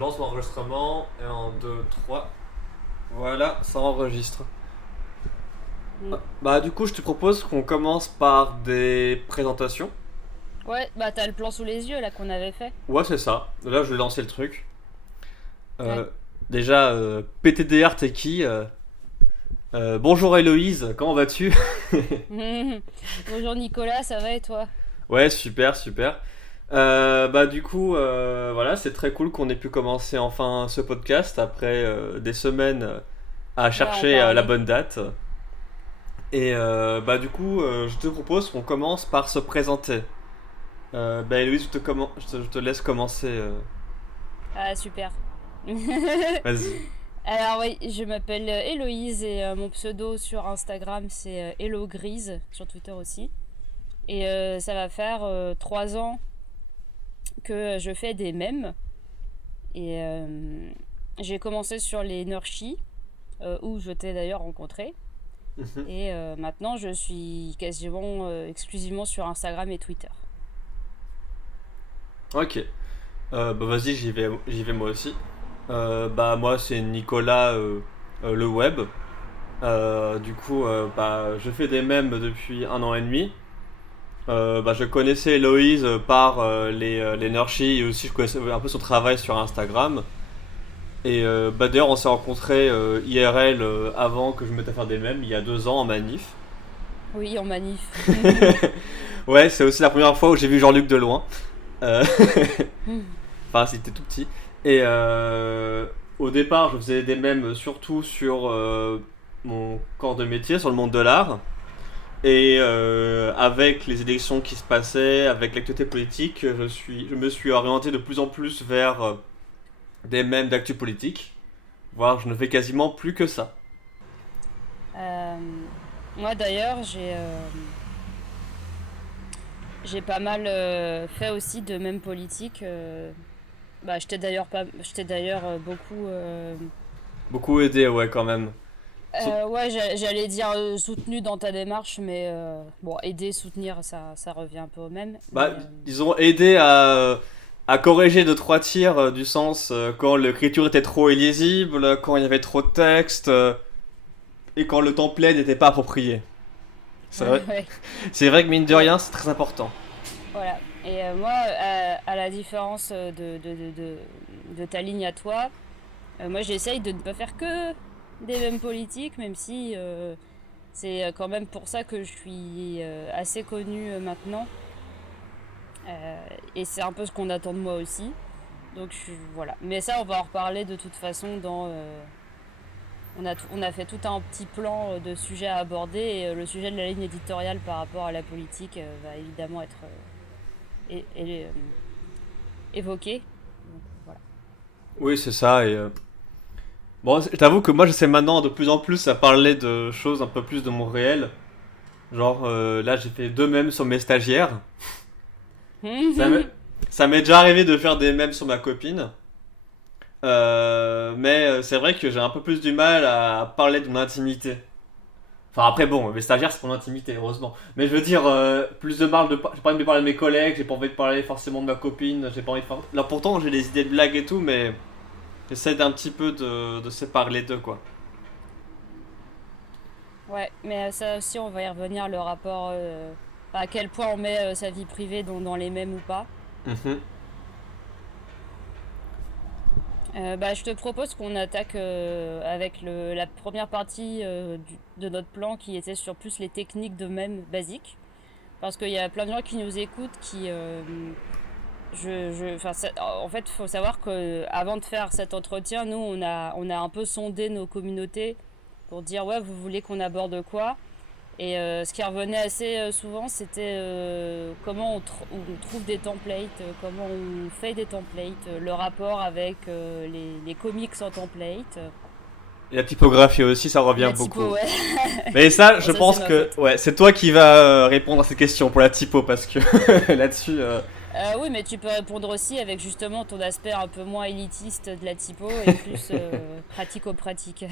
Lance l'enregistrement et en 2, 3. Voilà, ça enregistre. Mm. Bah du coup je te propose qu'on commence par des présentations. Ouais, bah t'as le plan sous les yeux là qu'on avait fait. Ouais c'est ça. Là je vais lancer le truc. Ouais. Euh, déjà PTDR t'es qui bonjour Héloïse, comment vas-tu? Bonjour Nicolas, ça va et toi? Ouais super super. Bah du coup voilà c'est très cool qu'on ait pu commencer enfin ce podcast après des semaines à Ouais, en chercher la parler. bonne date. Et bah du coup je te propose qu'on commence par se présenter. Bah Héloïse, je te laisse commencer. Ah, super. Vas-y. Alors oui, je m'appelle Héloïse et mon pseudo sur Instagram c'est Hello Grise, sur Twitter aussi. Et ça va faire 3 ans que je fais des mèmes. Et j'ai commencé sur les Nurshi, où je t'ai d'ailleurs rencontré. Mhm. Et maintenant je suis quasiment exclusivement sur Instagram et Twitter. Ok. Bah vas-y, j'y vais moi aussi. Bah moi c'est Nicolas le web. Du coup, bah je fais des mèmes depuis 1 an et demi. Bah je connaissais Héloïse par les Nurshi et aussi je connaissais un peu son travail sur Instagram. Et bah d'ailleurs on s'est rencontrés IRL avant que je me mette à faire des mèmes il y a 2 ans en manif. Oui, en manif. Ouais, c'est aussi la première fois où j'ai vu Jean-Luc de loin. Euh, Enfin, c'était tout petit. Et au départ, je faisais des mèmes surtout sur mon corps de métier, sur le monde de l'art. Et avec les élections qui se passaient, avec l'actualité politique, je me suis orienté de plus en plus vers des mèmes d'actu politique. Voire, je ne fais quasiment plus que ça. Euh, Moi d'ailleurs, j'ai pas mal fait aussi de même politique. Bah, je t'ai d'ailleurs beaucoup. Beaucoup aidé, ouais, quand même. Sauf- Ouais, j'allais dire soutenu dans ta démarche, mais bon, aider, soutenir, ça revient un peu au même. Bah, Mais ils ont aidé à corriger 2 3 tirs du sens quand l'écriture était trop illisible, quand il y avait trop de texte et quand le template n'était pas approprié. C'est vrai, ouais. c'est vrai que mine de Et rien, c'est très important. voilà. Et moi, à la différence de ta ligne à toi, moi j'essaye de ne pas faire que des mêmes politiques, même si c'est quand même pour ça que je suis assez connue maintenant. Et c'est un peu ce qu'on attend de moi aussi. Donc voilà. Mais ça, on va en reparler de toute façon dans. On a fait tout un petit plan de sujets à aborder et le sujet de la ligne éditoriale par rapport à la politique va évidemment être é- é- euh, évoqué. Donc voilà. Oui, c'est ça. Et bon, je t'avoue que moi, j'essaie maintenant de plus en plus à parler de choses un peu plus de mon réel. Genre, là, j'ai fait 2 mèmes sur mes stagiaires. Ça m'est, ça m'est déjà arrivé de faire des mèmes sur ma copine. Mais c'est vrai que j'ai un peu plus du mal à parler de mon intimité. Enfin après bon, mes stagiaires c'est mon intimité heureusement. Mais je veux dire plus de mal j'ai pas envie de parler de mes collègues, j'ai pas envie de parler forcément de ma copine, j'ai pas envie de faire... Là pourtant j'ai des idées de blagues et tout mais j'essaie d'un petit peu de séparer les deux quoi. Ouais, mais ça aussi, on va y revenir, le rapport, à quel point on met sa vie privée dans les mêmes ou pas. Mhm. Bah, je te propose qu'on attaque avec la première partie de notre plan qui était sur plus les techniques de mèmes basiques. Parce qu'il y a plein de gens qui nous écoutent qui... en fait, il faut savoir qu'avant de faire cet entretien, nous, on a un peu sondé nos communautés pour dire, ouais, vous voulez qu'on aborde quoi. Et ce qui revenait assez souvent, c'était comment on trouve des templates, comment on fait des templates, le rapport avec les comics en template, Et la typographie aussi ça et revient la typo, beaucoup. ouais. Mais ça Bon, je ça, c'est pense ma que faute. ouais c'est toi qui vas répondre à ces questions pour la typo parce que là-dessus Oui, mais tu peux répondre aussi avec justement ton aspect un peu moins élitiste de la typo et plus pratico-pratique.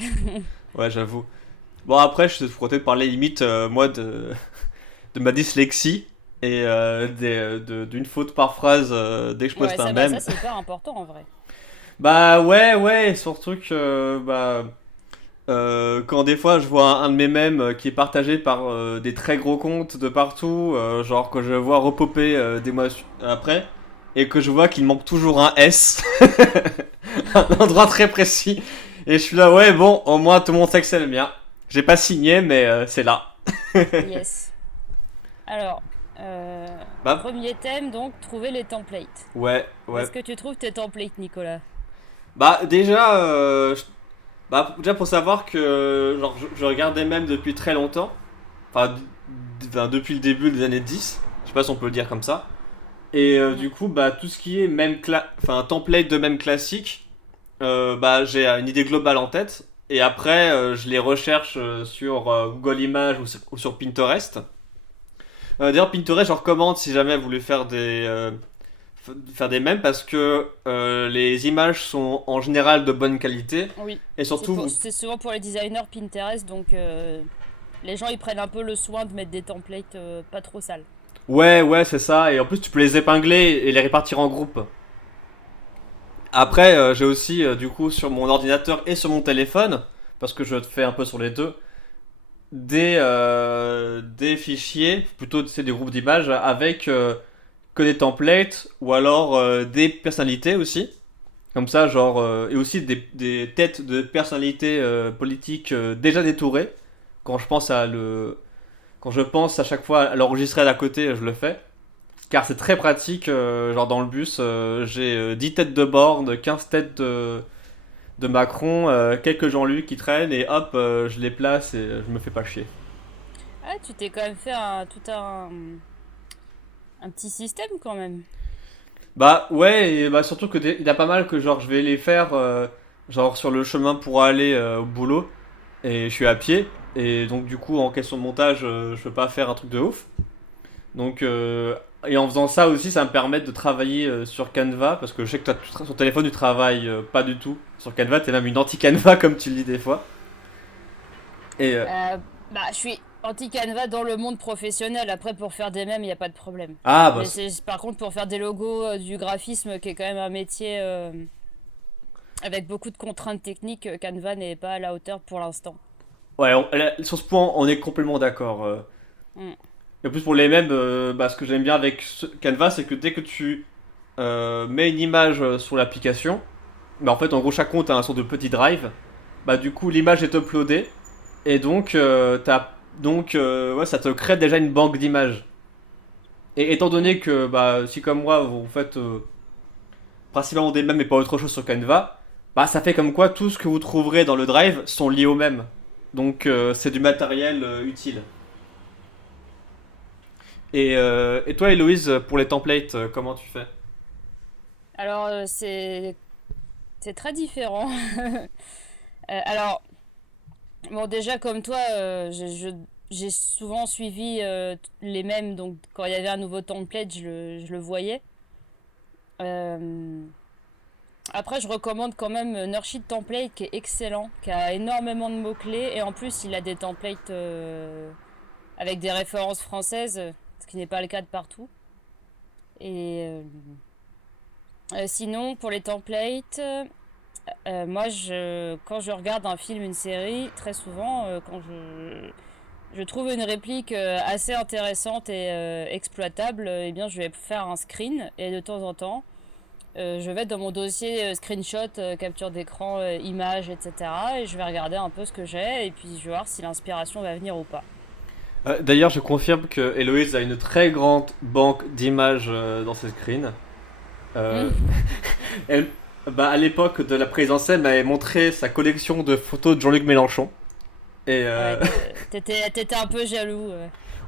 ouais j'avoue. Bon après je pourrais te parler limite moi de ma dyslexie et d'une faute par phrase dès que je poste Ouais, un ça, bah, ça mème. c'est hyper important en vrai. Bah ouais, surtout que quand des fois je vois un de mes mèmes qui est partagé par des très gros comptes de partout, genre que je vois repoper des mois après, et que je vois qu'il manque toujours un S, un endroit très précis, et je suis là, ouais, bon, au moins tout le monde sait que c'est le mien. J'ai pas signé, mais c'est là. Yes. Alors, Bah, premier thème, donc, trouver les templates. Où ouais. est-ce que tu trouves tes templates, Nicolas? Bah, déjà, bah, déjà pour savoir que genre, je regardais même depuis très longtemps, enfin, depuis le début des années 10, je sais pas si on peut le dire comme ça. Et Mm. du coup, bah, tout ce qui est enfin, template de même classique, bah, j'ai une idée globale en tête. Et après, je les recherche sur Google Images ou sur Pinterest. D'ailleurs, Pinterest, je recommande si jamais vous voulez faire des mèmes parce que les images sont en général de bonne qualité. Oui. Et surtout, C'est souvent pour les designers Pinterest, donc les gens ils prennent un peu le soin de mettre des templates pas trop sales. ouais, c'est ça. Et en plus, tu peux les épingler et les répartir en groupe. Après, j'ai aussi, du coup, sur mon ordinateur et sur mon téléphone, parce que je fais un peu sur les deux, des fichiers, plutôt c'est des groupes d'images, avec que des templates ou alors des personnalités aussi. Comme ça, genre, et aussi des têtes de personnalités politiques déjà détourées. Quand je pense quand je pense à chaque fois à l'enregistrer à côté, je le fais. Car c'est très pratique, genre dans le bus, j'ai 10 têtes de borne, 15 têtes de Macron, quelques Jean-Luc qui traînent et hop, je les place et je me fais pas chier. Ah, tu t'es quand même fait un petit système quand même. Bah ouais, et bah surtout que il y a pas mal que genre je vais les faire genre sur le chemin pour aller au boulot et je suis à pied et donc du coup en question de montage je peux pas faire un truc de ouf. Donc et en faisant ça aussi ça me permet de travailler sur Canva parce que je sais que toi sur téléphone tu travailles pas du tout sur Canva, t'es même une anti-Canva comme tu le dis des fois. Et Euh, Bah, je suis anti-Canva dans le monde professionnel. Après, pour faire des mèmes, il n'y a pas de problème. ah bah Mais c'est par contre pour faire des logos, du graphisme, qui est quand même un métier avec beaucoup de contraintes techniques, Canva n'est pas à la hauteur pour l'instant. ouais, sur ce point on est complètement d'accord. Mm. Et en plus pour les mêmes, bah, ce que j'aime bien avec Canva c'est que dès que tu mets une image sur l'application, bah en fait en gros chaque compte a un sorte de petit drive, bah du coup l'image est uploadée et donc ouais, ça te crée déjà une banque d'images. Et étant Mm. donné que bah si comme moi vous faites principalement des mêmes et pas autre chose sur Canva, bah ça fait comme quoi tout ce que vous trouverez dans le drive sont liés au même. Donc c'est du matériel utile. Et toi Héloïse, pour les templates, comment tu fais? Alors, c'est très différent. Alors, bon, déjà, comme toi, j'ai souvent suivi les mêmes, donc quand il y avait un nouveau template, je le voyais. Euh, Après, je recommande quand même Nurshit Template qui est excellent, qui a énormément de mots-clés et en plus, il a des templates avec des références françaises, ce qui n'est pas le cas de partout. Et sinon, pour les templates, moi, quand je regarde un film, une série, très souvent, quand je trouve une réplique assez intéressante et exploitable, eh bien, je vais faire un screen et de temps en temps, je vais dans mon dossier screenshot, capture d'écran, images, etc. Et je vais regarder un peu ce que j'ai et puis je vais voir si l'inspiration va venir ou pas. D'ailleurs, je confirme que Héloïse a une très grande banque d'images dans ses screens. Euh, Mm. elle, bah, à l'époque de la présidentielle, elle m'avait montré sa collection de photos de Jean-Luc Mélenchon. Et Ouais, t'étais un peu jaloux.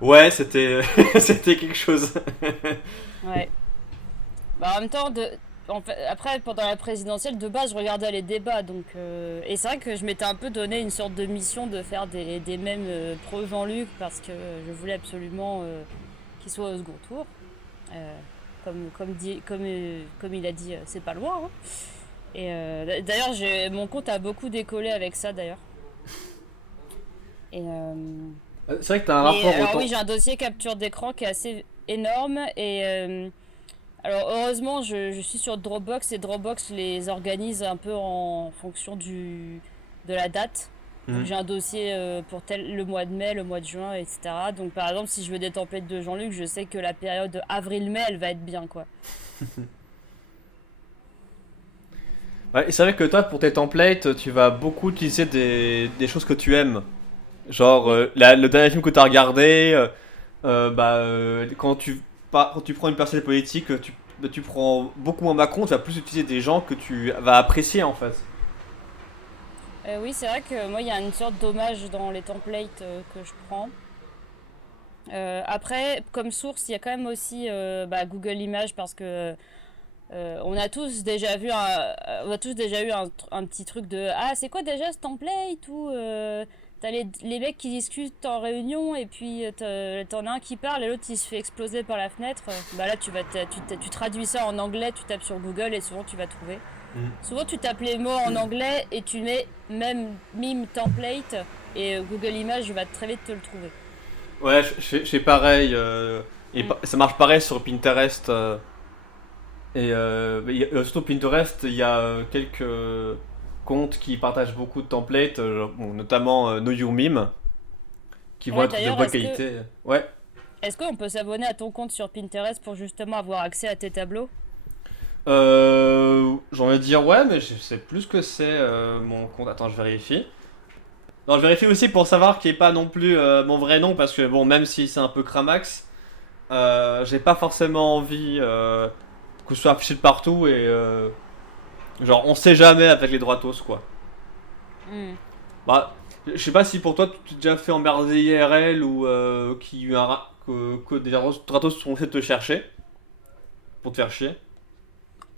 ouais, c'était c'était quelque chose. Ouais. Bah, en même temps, après, pendant la présidentielle, de base, je regardais les débats. Donc, et c'est vrai que je m'étais un peu donné une sorte de mission de faire des mèmes pro Jean-Luc parce que je voulais absolument qu'il soit au second tour. Euh, comme il a dit, c'est pas loin, hein. Et d'ailleurs, mon compte a beaucoup décollé avec ça, d'ailleurs. Et, C'est vrai que t'as un mais rapport alors autant. oui, j'ai un dossier capture d'écran qui est assez énorme et Alors heureusement, je suis sur Dropbox et Dropbox les organise un peu en fonction de la date. Donc Mhm. j'ai un dossier pour le mois de mai, le mois de juin, etc. Donc par exemple, si je veux des templates de Jean-Luc, je sais que la période avril-mai, elle va être bien, quoi. Ouais, et c'est vrai que toi, pour tes templates, tu vas beaucoup utiliser des choses que tu aimes. Genre, Oui, le dernier film que tu as regardé, quand tu prends une personnalité politique, tu prends beaucoup moins Macron, tu vas plus utiliser des gens que tu vas apprécier en fait. Oui, c'est vrai que moi, il y a une sorte d'hommage dans les templates que je prends. Après, comme source, il y a quand même aussi Google Images parce que on a tous déjà eu un petit truc de ah c'est quoi déjà ce template ou t'as les mecs qui discutent en réunion et puis t'en as un qui parle et l'autre il se fait exploser par la fenêtre. Bah là tu traduis ça en anglais, tu tapes sur Google et souvent tu vas trouver. Mhm. Souvent tu tapes les mots en anglais et tu mets même mime template et Google Images va très vite te le trouver. Ouais, je fais pareil. Mm. Ça marche pareil sur Pinterest. Surtout Pinterest, il y a quelques comptes qui partagent beaucoup de templates, bon, notamment No You Meme, qui vont Ouais, être de d'ailleurs, bonne qualité. Ouais. est-ce qu'on peut s'abonner à ton compte sur Pinterest pour justement avoir accès à tes tableaux? J'ai envie de dire ouais, mais je sais plus ce que c'est mon compte. Attends, je vérifie. Non, je vérifie aussi pour savoir qu'il n'y ait pas non plus mon vrai nom, parce que bon, même si c'est un peu cramax, j'ai pas forcément envie que ce soit affiché de partout et genre on sait jamais avec les droitos quoi. Hmm. Bah, je sais pas si pour toi tu t'es déjà fait emmerder IRL ou que des droitos sont fait te chercher pour te faire chier.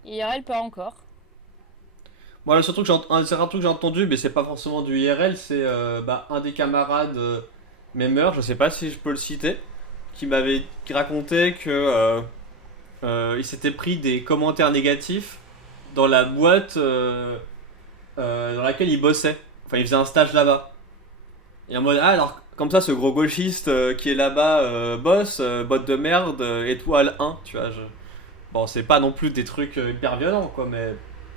IRL, pas encore. Moi, le seul truc un certain truc que j'ai entendu, mais c'est pas forcément du IRL, c'est un des camarades memeurs, je sais pas si je peux le citer, qui racontait que il s'était pris des commentaires négatifs dans la boîte dans laquelle il bossait. Enfin, il faisait un stage là-bas. Et en mode, ah, alors, comme ça, ce gros gauchiste qui est là-bas bosse, botte de merde, étoile 1, tu vois. Bon, c'est pas non plus des trucs hyper violents, quoi, mais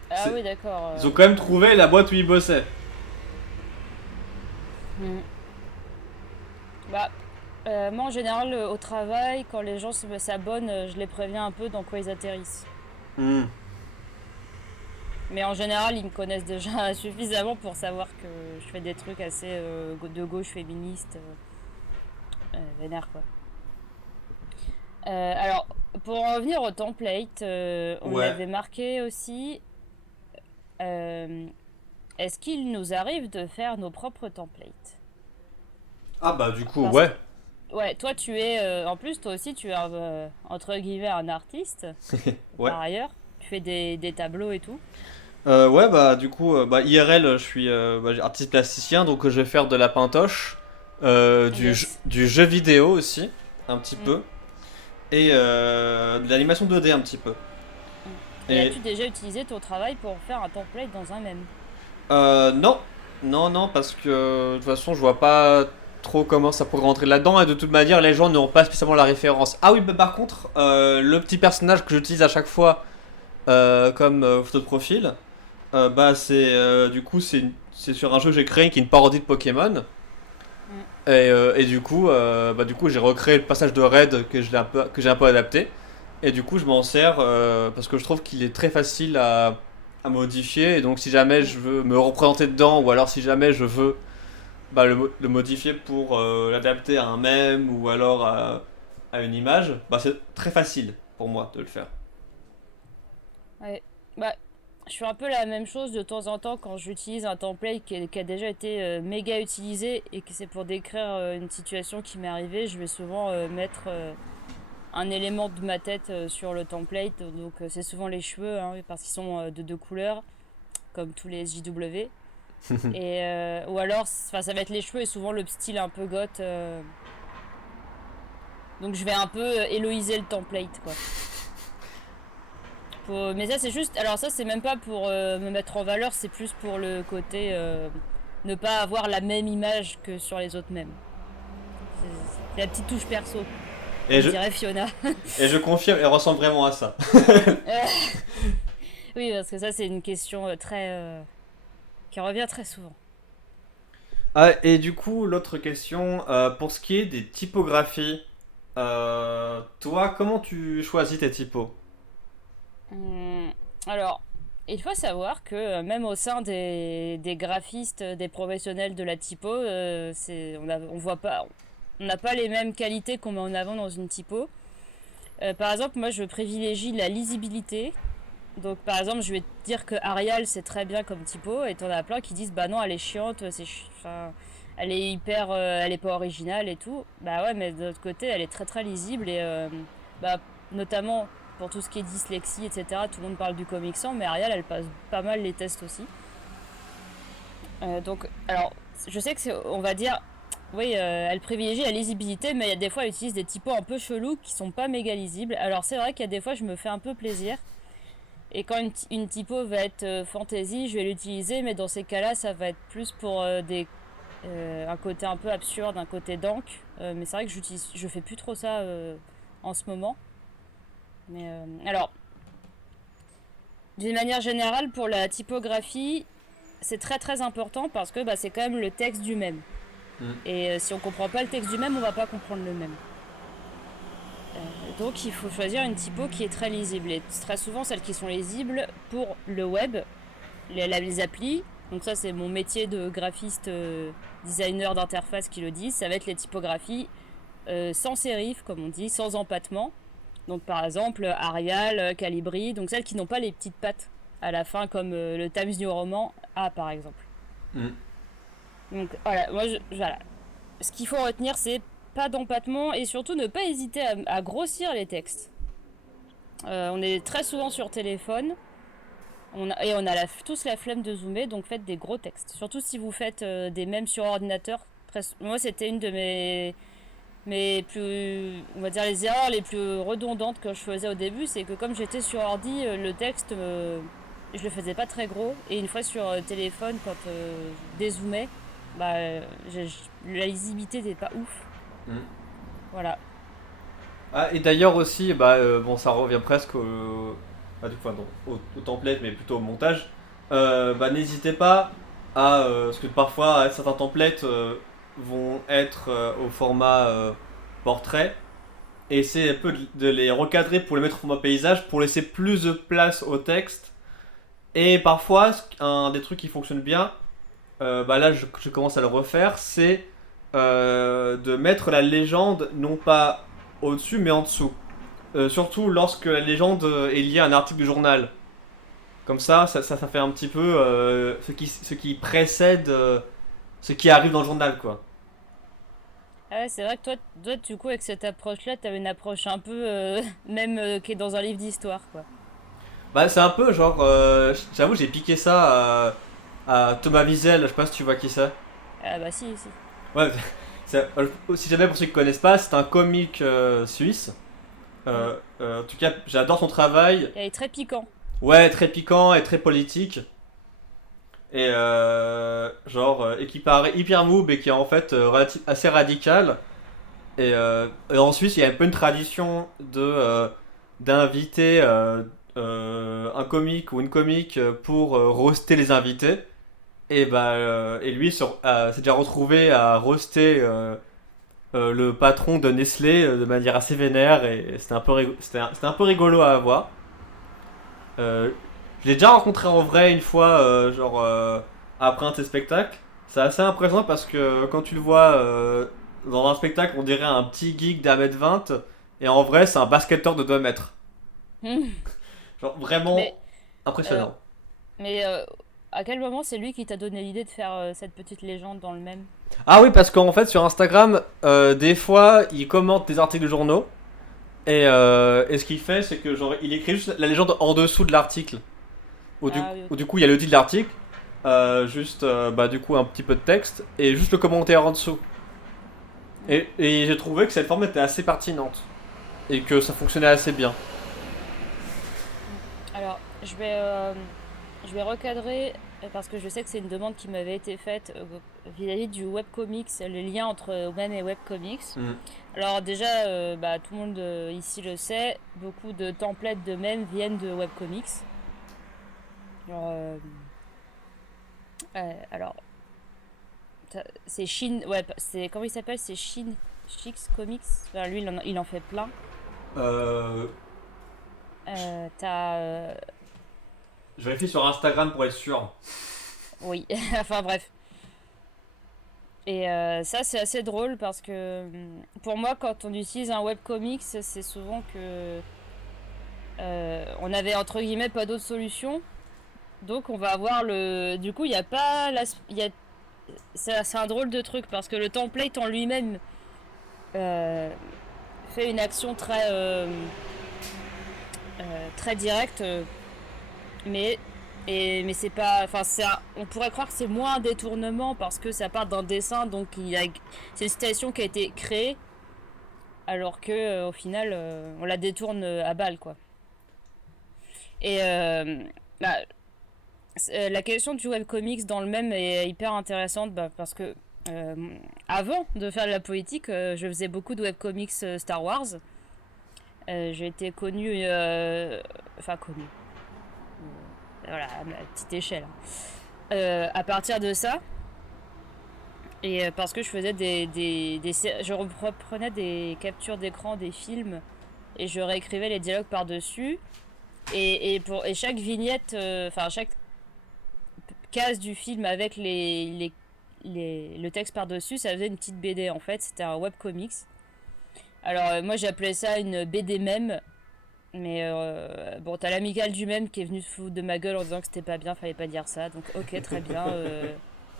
Ah c'est- oui, d'accord. ils ont quand même trouvé la boîte où il bossait. Hmm. Bah, moi en général, au travail, quand les gens s'abonnent, je les préviens un peu dans quoi ils atterrissent. Hmm. Mais en général, ils me connaissent déjà suffisamment pour savoir que je fais des trucs assez de gauche féministe, vénère quoi. Alors, pour en revenir au template, on Ouais. avait marqué aussi. euh, Est-ce qu'il nous arrive de faire nos propres templates? Ah bah du coup, Parce que ouais. ouais, toi tu es, en plus toi aussi tu es entre guillemets un artiste Ouais. par ailleurs. Tu fais des tableaux et tout. Ouais, bah du coup, IRL, je suis artiste plasticien, donc je vais faire de la pintoche, Yes. du jeu vidéo aussi, un petit Mm, peu, et de l'animation 2D un petit peu. mm. Et Et as-tu déjà utilisé ton travail pour faire un template dans un mème? non, non, parce que de toute façon, je vois pas trop comment ça pourrait rentrer là-dedans, et de toute manière, les gens n'auront pas spécialement la référence. Ah oui, bah par contre, le petit personnage que j'utilise à chaque fois comme photo de profil, du coup, c'est sur un jeu que j'ai créé qui est une parodie de Pokémon. Mm. Et du coup, j'ai recréé le passage de raid que j'ai un peu adapté. Et du coup, je m'en sers parce que je trouve qu'il est très facile à modifier. Et donc, si jamais Mm. je veux me représenter dedans, ou alors si jamais je veux le modifier pour l'adapter à un mème ou alors à une image, c'est très facile pour moi de le faire. Ouais. Bah, je fais un peu la même chose de temps en temps quand j'utilise un template qui a déjà été méga utilisé et que c'est pour décrire une situation qui m'est arrivée. Je vais souvent mettre un élément de ma tête sur le template. Donc c'est souvent les cheveux hein, parce qu'ils sont de deux couleurs comme tous les SJW. Ou alors, ça va être les cheveux et souvent le style un peu goth. Donc je vais un peu éloiser le template quoi. Mais ça c'est juste, alors ça c'est même pas pour me mettre en valeur, c'est plus pour le côté ne pas avoir la même image que sur les autres mêmes. C'est la petite touche perso. Et Comme je, dirait Fiona. et je confirme, elle ressemble vraiment à ça. Oui, parce que ça, c'est une question qui revient très souvent. Ah, et du coup, l'autre question, pour ce qui est des typographies, toi, comment tu choisis tes typos? Hum, Alors, il faut savoir que même au sein des graphistes, des professionnels de la typo, on voit pas, on n'a pas les mêmes qualités qu'on met en avant dans une typo. Par exemple, moi, je privilégie la lisibilité. Donc, par exemple, je vais te dire que Arial, c'est très bien comme typo, et t'en as plein qui disent, bah non, elle est chiante, enfin, elle est hyper, elle est pas originale et tout. Bah ouais, mais de l'autre côté, elle est très très lisible, et bah, notamment pour tout ce qui est dyslexie, etc. Tout le monde parle du Comic Sans, mais Arial, elle passe pas mal les tests aussi. Donc, alors, je sais que on va dire, oui, elle privilégie la lisibilité, mais il y a des fois, elle utilise des typos un peu chelous qui sont pas méga lisibles. Alors, c'est vrai qu'il y a des fois, je me fais un peu plaisir. Et quand une typo va être fantasy, je vais l'utiliser, mais dans ces cas-là, ça va être plus pour un côté un peu absurde, un côté dank. Mais c'est vrai que je fais plus trop ça en ce moment. Mais alors, d'une manière générale, pour la typographie, c'est très très important parce que bah, c'est quand même le texte du même. Hmm. Et si on comprend pas le texte du même, on va pas comprendre le même. Donc il faut choisir une typo qui est très lisible. Et très souvent, celles qui sont lisibles pour le web, les applis. Donc ça, c'est mon métier de graphiste, designer d'interface qui le dit. Ça va être les typographies sans sérif, comme on dit, sans empattement. Donc par exemple, Arial, Calibri, donc celles qui n'ont pas les petites pattes à la fin, comme le Times New Roman a par exemple. Hmm. Donc voilà, voilà. Ce qu'il faut retenir, c'est pas d'empattement et surtout ne pas hésiter à grossir les textes. On est très souvent sur téléphone et on a tous la flemme de zoomer, donc faites des gros textes. Surtout si vous faites des mèmes sur ordinateur. Moi, c'était une de mes plus, on va dire, les erreurs les plus redondantes que je faisais au début, c'est que comme j'étais sur ordi, le texte, je le faisais pas très gros. Et une fois sur téléphone, quand je dézoomais, bah, la lisibilité n'était pas ouf. Hmm. Voilà. Ah, et d'ailleurs aussi, bah, bon, ça revient presque enfin, non, au template, mais plutôt au montage. Bah, n'hésitez pas parce que parfois certains templates vont être au format portrait, et essayer un peu de les recadrer pour les mettre au format paysage, pour laisser plus de place au texte. Et parfois, un des trucs qui fonctionne bien, bah là je commence à le refaire, c'est de mettre la légende non pas au-dessus mais en dessous. Surtout lorsque la légende est liée à un article du journal. Comme ça fait un petit peu ce qui précède ce qui arrive dans le journal, quoi. Ah ouais, c'est vrai que toi, du coup, avec cette approche-là, t'avais une approche un peu, même qui est dans un livre d'histoire, quoi. Bah, c'est un peu genre, j'avoue, j'ai piqué ça à Thomas Wiesel, je sais pas si tu vois qui c'est. Ah bah si, si. Ouais, si jamais pour ceux qui connaissent pas, c'est un comique suisse. Mm. En tout cas, j'adore son travail. Il est très piquant. Ouais, très piquant et très politique. Et et qui paraît hyper moob et qui est en fait assez radical. Et en Suisse, il y a un peu une tradition d'inviter un comique ou une comique pour roaster les invités. Et lui s'est déjà retrouvé à roaster le patron de Nestlé de manière assez vénère, et c'était un peu rigolo à avoir. Euh, je l'ai déjà rencontré en vrai une fois, après un de ses spectacles. C'est assez impressionnant parce que quand tu le vois dans un spectacle, on dirait un petit geek d'1m20, et en vrai, c'est un basketteur de 2 mètres. Genre vraiment Mais, euh, impressionnant. mais à quel moment c'est lui qui t'a donné l'idée de faire cette petite légende dans le même? Ah oui, parce qu'en fait, sur Instagram, des fois, il commente des articles de journaux. Et ce qu'il fait, c'est que genre, il écrit juste la légende en dessous de l'article. Ah oui, Où ok. du coup, il y a le titre de l'article, bah, du coup, un petit peu de texte, et juste le commentaire en dessous. Mm. Et j'ai trouvé que cette forme était assez pertinente. Et que ça fonctionnait assez bien. Alors, je vais recadrer parce que je sais que c'est une demande qui m'avait été faite vis-à-vis du webcomics, le lien entre mème et webcomics. Hmm. Alors déjà, bah, tout le monde ici le sait, beaucoup de templates de mèmes viennent de webcomics. Alors, alors c'est Shin, ouais, c'est comment il s'appelle, c'est Shin Chix Comics. Enfin, lui, il en fait plein. Euh, T'as, je vérifie sur Instagram pour être sûr. oui, enfin bref. Et ça, c'est assez drôle parce que pour moi, quand on utilise un webcomics, c'est souvent que on avait entre guillemets pas d'autre solution. Donc on va avoir le. Du coup, il n'y a pas. Il y a... C'est un drôle de truc parce que le template en lui-même euh, fait une action très directe, mais. Mais c'est pas. Enfin, on pourrait croire que c'est moins un détournement parce que ça part d'un dessin, donc c'est une citation qui a été créée, alors que au final, on la détourne à balle, quoi. Et bah, la question du webcomics dans le même est hyper intéressante parce que euh, avant de faire de la politique, je faisais beaucoup de webcomics Star Wars. J'ai été connue, enfin connue, voilà, à ma petite échelle, à partir de ça. Et parce que je faisais je reprenais des captures d'écran des films et je réécrivais les dialogues par-dessus. Et chaque vignette, enfin chaque case du film avec le texte par-dessus, ça faisait une petite BD en fait, c'était un webcomics. Alors moi j'appelais ça une BD mème, mais bon, t'as l'amicale du mème qui est venue se foutre de ma gueule en disant que c'était pas bien, fallait pas dire ça, donc ok, très bien.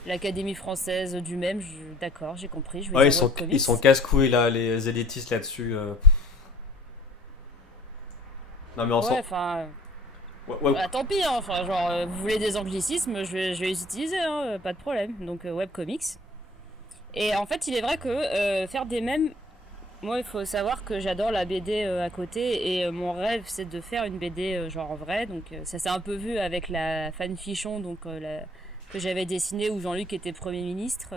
L'Académie française du mème, d'accord, j'ai compris, je vais Ouais, dire ils webcomics. sont casse-couilles là, les élitistes là-dessus. Non mais on Ouais, s'en. enfin, Ouais, ouais. bah, tant pis, hein, enfin, genre, vous voulez des anglicismes, je vais les utiliser, hein, pas de problème. Donc, webcomics. Et en fait, il est vrai que faire des mèmes, moi, il faut savoir que j'adore la BD à côté, et mon rêve, c'est de faire une BD genre en vrai. Donc, ça s'est un peu vu avec la fanfiction, donc que j'avais dessinée où Jean-Luc était Premier ministre.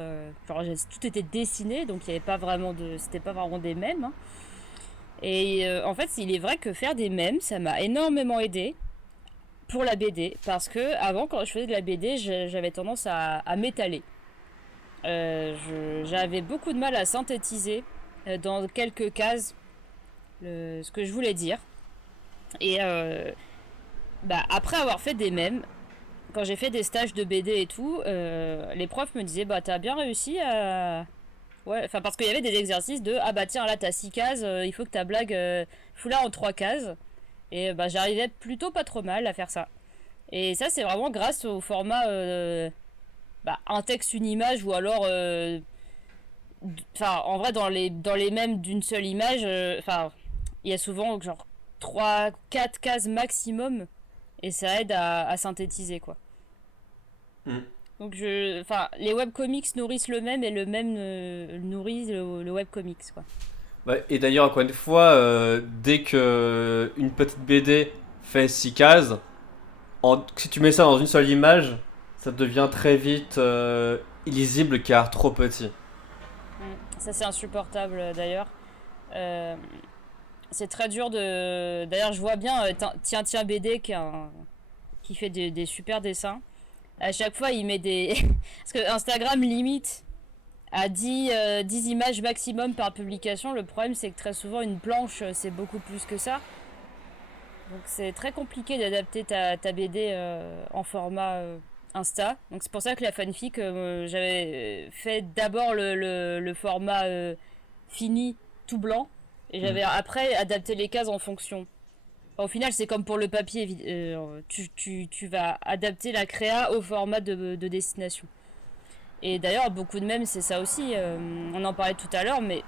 Genre, tout était dessiné, donc il y avait pas vraiment c'était pas vraiment des mèmes, hein. Et en fait, il est vrai que faire des mèmes, ça m'a énormément aidé pour la BD, parce que avant, quand je faisais de la BD, j'avais tendance à m'étaler. J'avais beaucoup de mal à synthétiser dans quelques cases ce que je voulais dire. Et bah, après avoir fait des mèmes, quand j'ai fait des stages de BD et tout, les profs me disaient bah t'as bien réussi à. Ouais, enfin parce qu'il y avait des exercices de ah bah tiens là t'as 6 cases, il faut que ta blague fout-la en 3 cases. Et bah j'arrivais plutôt pas trop mal à faire ça. Et ça, c'est vraiment grâce au format bah, un texte, une image, ou alors. Enfin, en vrai, dans les mêmes d'une seule image, enfin, il y a souvent genre 3 4 cases maximum, et ça aide à synthétiser, quoi. Hmm. Donc, enfin, les webcomics nourrissent le même, et le même nourrit le webcomics, quoi. Ouais, et d'ailleurs, encore une fois, dès que une petite BD fait 6 cases, si tu mets ça dans une seule image, ça devient très vite illisible car trop petit. Ça, c'est insupportable, d'ailleurs. Euh, c'est très dur de. D'ailleurs, je vois bien Tiens BD qui fait des super dessins. À chaque fois, il met des. Parce que Instagram limite à 10 images maximum par publication. Le problème, c'est que très souvent, une planche, c'est beaucoup plus que ça. Donc, c'est très compliqué d'adapter ta BD en format Insta. Donc, c'est pour ça que la fanfic, j'avais fait d'abord le format fini, tout blanc. Et Mm. j'avais après adapté les cases en fonction. Au final, c'est comme pour le papier. Tu vas adapter la créa au format de destination. Et d'ailleurs, beaucoup de mèmes, c'est ça aussi. On en parlait tout à l'heure, mais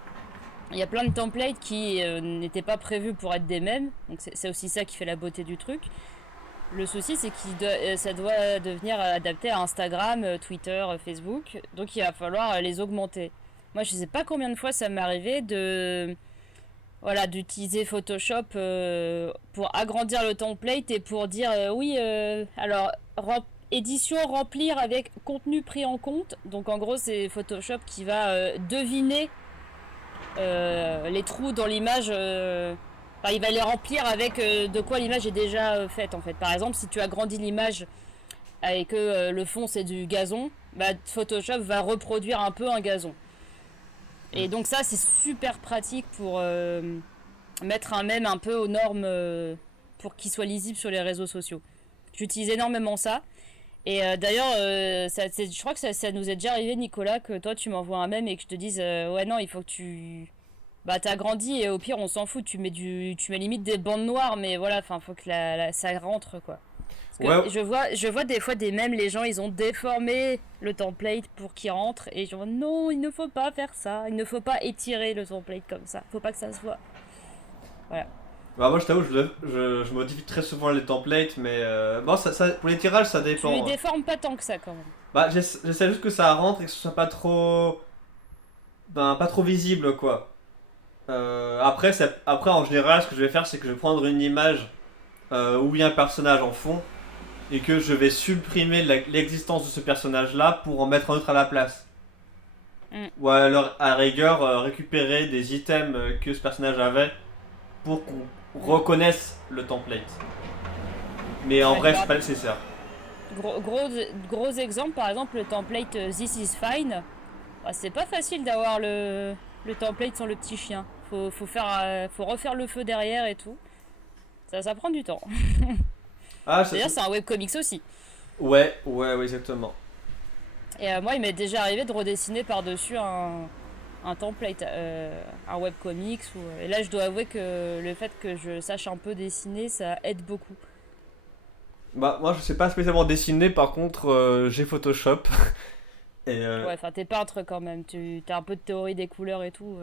il y a plein de templates qui n'étaient pas prévus pour être des mèmes. Donc c'est aussi ça qui fait la beauté du truc. Le souci, c'est que ça doit devenir adapté à Instagram, Twitter, Facebook. Donc il va falloir les augmenter. Moi, je sais pas combien de fois ça m'est arrivé d'utiliser Photoshop pour agrandir le template et pour dire oui, alors édition remplir avec contenu pris en compte. Donc en gros, c'est Photoshop qui va deviner les trous dans l'image. Enfin, il va les remplir avec de quoi l'image est déjà faite en fait. Par exemple, si tu agrandis l'image et que le fond c'est du gazon, bah, Photoshop va reproduire un peu un gazon. Et donc ça, c'est super pratique pour mettre un mème un peu aux normes pour qu'il soit lisible sur les réseaux sociaux. J'utilise énormément ça. Et d'ailleurs, je crois que ça nous est déjà arrivé, Nicolas, que toi tu m'envoies un mème et que je te dise ouais non, il faut que tu... Bah t'as grandi et au pire on s'en fout, tu mets limite des bandes noires, mais voilà, enfin faut que ça rentre quoi. Parce que je vois des fois des mèmes, les gens ils ont déformé le template pour qu'il rentre et je dis non, il ne faut pas faire ça, il ne faut pas étirer le template comme ça, faut pas que ça se voit. Voilà. Bah moi je t'avoue, je modifie très souvent les templates, mais bon, pour les tirages ça dépend. Tu les déformes pas tant que ça quand même. Bah j'essaie juste que ça rentre et que ce soit pas trop... Ben, pas trop visible quoi. Après en général ce que je vais faire c'est que je vais prendre une image où il y a un personnage en fond et que je vais supprimer l'existence de ce personnage là pour en mettre un autre à la place. Ou alors à rigueur récupérer des items que ce personnage avait pour qu'on reconnaisse le template. Mais en vrai, c'est pas nécessaire. Gros exemple, par exemple, le template This is fine. Bah, c'est pas facile d'avoir le template sans le petit chien. Faut refaire le feu derrière et tout. Ça prend du temps. D'ailleurs, c'est un webcomics aussi. Ouais, exactement. Et moi, il m'est déjà arrivé de redessiner par-dessus un template, un webcomics. Et là, je dois avouer que le fait que je sache un peu dessiner, ça aide beaucoup. Bah, moi, je sais pas spécialement dessiner, par contre, j'ai Photoshop. Ouais, enfin, t'es peintre quand même. T'as un peu de théorie des couleurs et tout.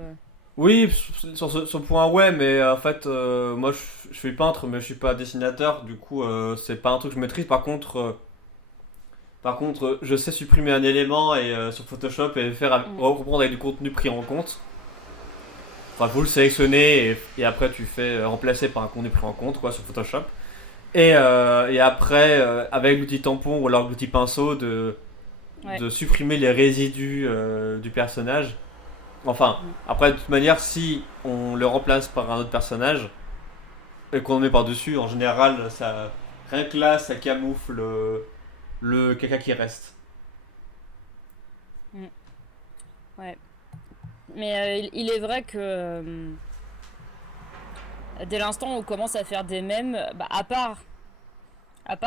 Oui, sur ce point, ouais, mais en fait, moi, je suis peintre, mais je suis pas dessinateur. Du coup, c'est pas un truc que je maîtrise. Par contre, je sais supprimer un élément sur Photoshop et reprendre avec du contenu pris en compte. Enfin, vous le sélectionnez et après tu fais remplacer par un contenu pris en compte quoi, sur Photoshop. Et après, avec l'outil tampon ou alors l'outil pinceau, de supprimer les résidus du personnage. Enfin, après, de toute manière, si on le remplace par un autre personnage et qu'on le met par-dessus, en général, rien que là, ça camoufle le caca qui reste. Ouais. Mais il est vrai que dès l'instant où on commence à faire des mèmes, bah, à part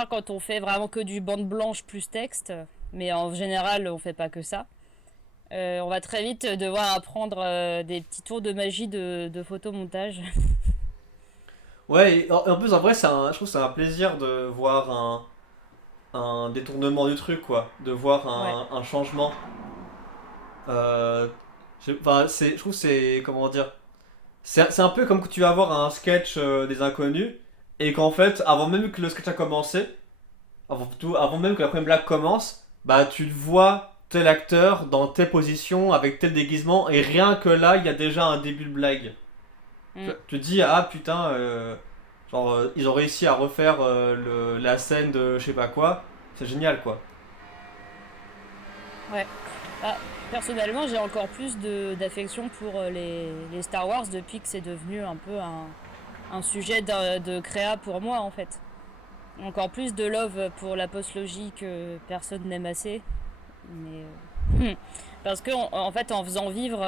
quand on fait vraiment que du bande blanche plus texte, mais en général on fait pas que ça, on va très vite devoir apprendre des petits tours de magie de photomontage. Ouais, et en plus, en vrai, je trouve que c'est un plaisir de voir un détournement du truc, quoi. De voir un changement. Je trouve que c'est, comment dire, c'est un peu comme que tu vas voir un sketch des inconnus et qu'en fait, avant même que le sketch a commencé, avant même que la première blague commence, bah tu le vois tel acteur dans telle position avec tel déguisement et rien que là, il y a déjà un début de blague. Tu te dis ah putain, ils ont réussi à refaire la scène de je sais pas quoi, c'est génial quoi. Ouais. Ah, personnellement, j'ai encore plus d'affection pour les Star Wars depuis que c'est devenu un peu un sujet de créa pour moi en fait. Encore plus de love pour la postlogie que personne n'aime assez. Mais parce que en fait, en faisant vivre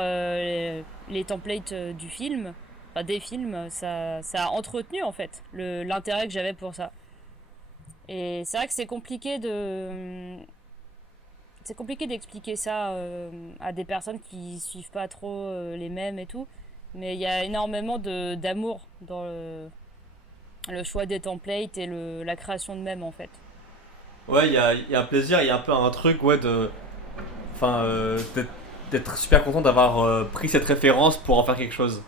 les templates du film, enfin des films, ça a entretenu en fait l'intérêt que j'avais pour ça. Et c'est vrai que c'est compliqué d'expliquer ça à des personnes qui suivent pas trop les mèmes et tout, mais il y a énormément d'amour dans le choix des templates et la création de mèmes en fait. Ouais, il y a un plaisir, il y a un peu un truc ouais enfin d'être super content d'avoir pris cette référence pour en faire quelque chose.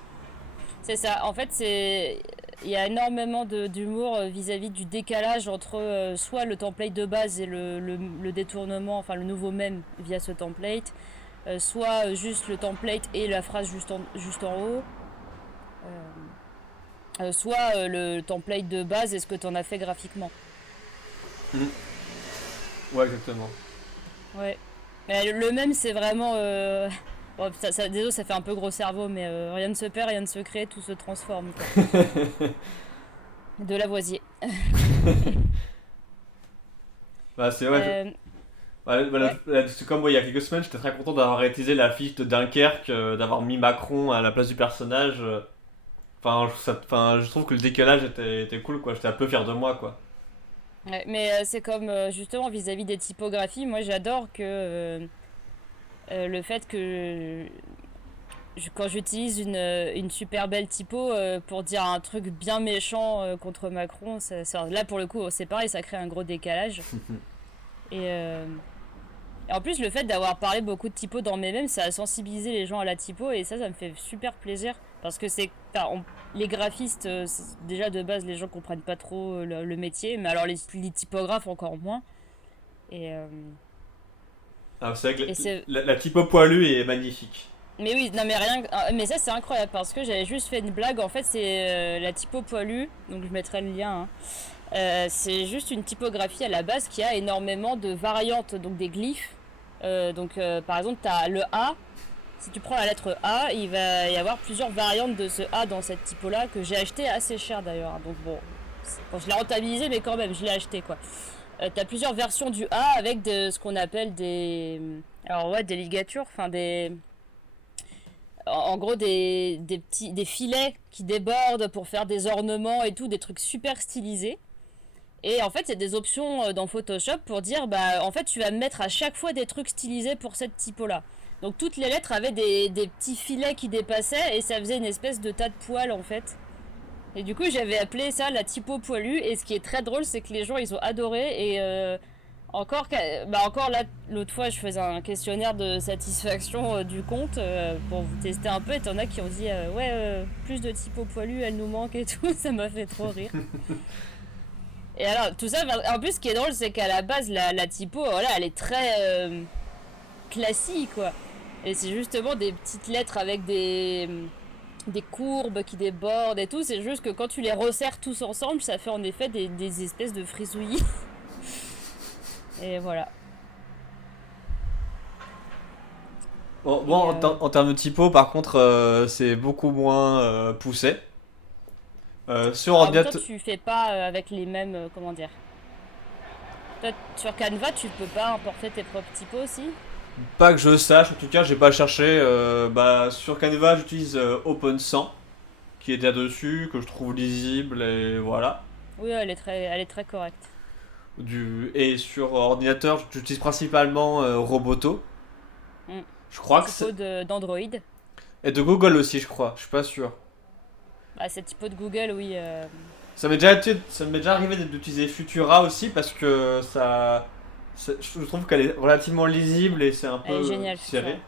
C'est ça, en fait il y a énormément d'humour vis-à-vis du décalage entre soit le template de base et le détournement, enfin le nouveau mème via ce template, soit juste le template et la phrase juste en haut, soit le template de base et ce que tu en as fait graphiquement. Ouais, exactement. Ouais. Mais le même, c'est vraiment. Bon, désolé, ça fait un peu gros cerveau, mais rien ne se perd, rien ne se crée, tout se transforme, quoi. De Lavoisier. Bah, c'est ouais, Euh, ouais. c'est comme moi il y a quelques semaines, j'étais très content d'avoir réutilisé la fiche de Dunkerque, d'avoir mis Macron à la place du personnage. Enfin, je trouve que le décalage était cool, quoi. J'étais un peu fier de moi, quoi. Ouais, mais c'est comme justement vis-à-vis des typographies, moi j'adore que le fait que quand j'utilise une super belle typo pour dire un truc bien méchant contre Macron, là pour le coup c'est pareil, ça crée un gros décalage. Et, euh, et en plus le fait d'avoir parlé beaucoup de typo dans mes mèmes, ça a sensibilisé les gens à la typo et ça me fait super plaisir parce que les graphistes, déjà de base les gens comprennent pas trop le métier, mais alors les typographes encore moins. Et, euh, Ah, c'est vrai que et c'est la typo poilue est magnifique. Mais oui, non mais rien. Mais ça c'est incroyable parce que j'avais juste fait une blague. En fait, c'est la typo poilue, donc je mettrai le lien, hein. C'est juste une typographie à la base qui a énormément de variantes, donc des glyphes. Par exemple, tu as le A. Si tu prends la lettre A, il va y avoir plusieurs variantes de ce A dans cette typo-là que j'ai acheté assez cher d'ailleurs. Donc bon, je l'ai rentabilisé, mais quand même, je l'ai acheté quoi. Tu as plusieurs versions du A avec ce qu'on appelle alors ouais, des ligatures, enfin en gros des filets qui débordent pour faire des ornements et tout, des trucs super stylisés. Et en fait, il y a des options dans Photoshop pour dire, bah, en fait, tu vas mettre à chaque fois des trucs stylisés pour cette typo-là. Donc toutes les lettres avaient des petits filets qui dépassaient et ça faisait une espèce de tas de poils en fait. Et du coup, j'avais appelé ça la typo poilue. Et ce qui est très drôle, c'est que les gens, ils ont adoré. Et encore là, l'autre fois, je faisais un questionnaire de satisfaction du compte pour vous tester un peu. Et t'en as qui ont dit ouais, plus de typo poilue, elle nous manque et tout. Ça m'a fait trop rire. Et alors, tout ça, en plus, ce qui est drôle, c'est qu'à la base, la typo, voilà, elle est très classique, quoi. Et c'est justement des petites lettres avec des courbes qui débordent et tout. C'est juste que quand tu les resserres tous ensemble, ça fait en effet des espèces de frisouillis. Et voilà. Bon, Et en termes de typo, par contre, c'est beaucoup moins poussé. Sur alors, toi, ordinateur, tu fais pas avec les mêmes. Comment dire. Toi, sur Canva, tu peux pas importer tes propres typos aussi. pas que je sache, en tout cas, j'ai pas cherché. Bah, sur Canva, j'utilise Open100, qui est là-dessus, que je trouve lisible, et voilà. Oui, elle est très correcte. Et sur ordinateur, j'utilise principalement Roboto. Mm. Je crois que Typo c'est. d'Android. Et de Google aussi, je crois, je suis pas sûr. Bah, c'est typo de Google, oui. Ça m'est déjà arrivé d'utiliser Futura aussi parce que je trouve qu'elle est relativement lisible et c'est un Elle est peu géniale, serré. Futura.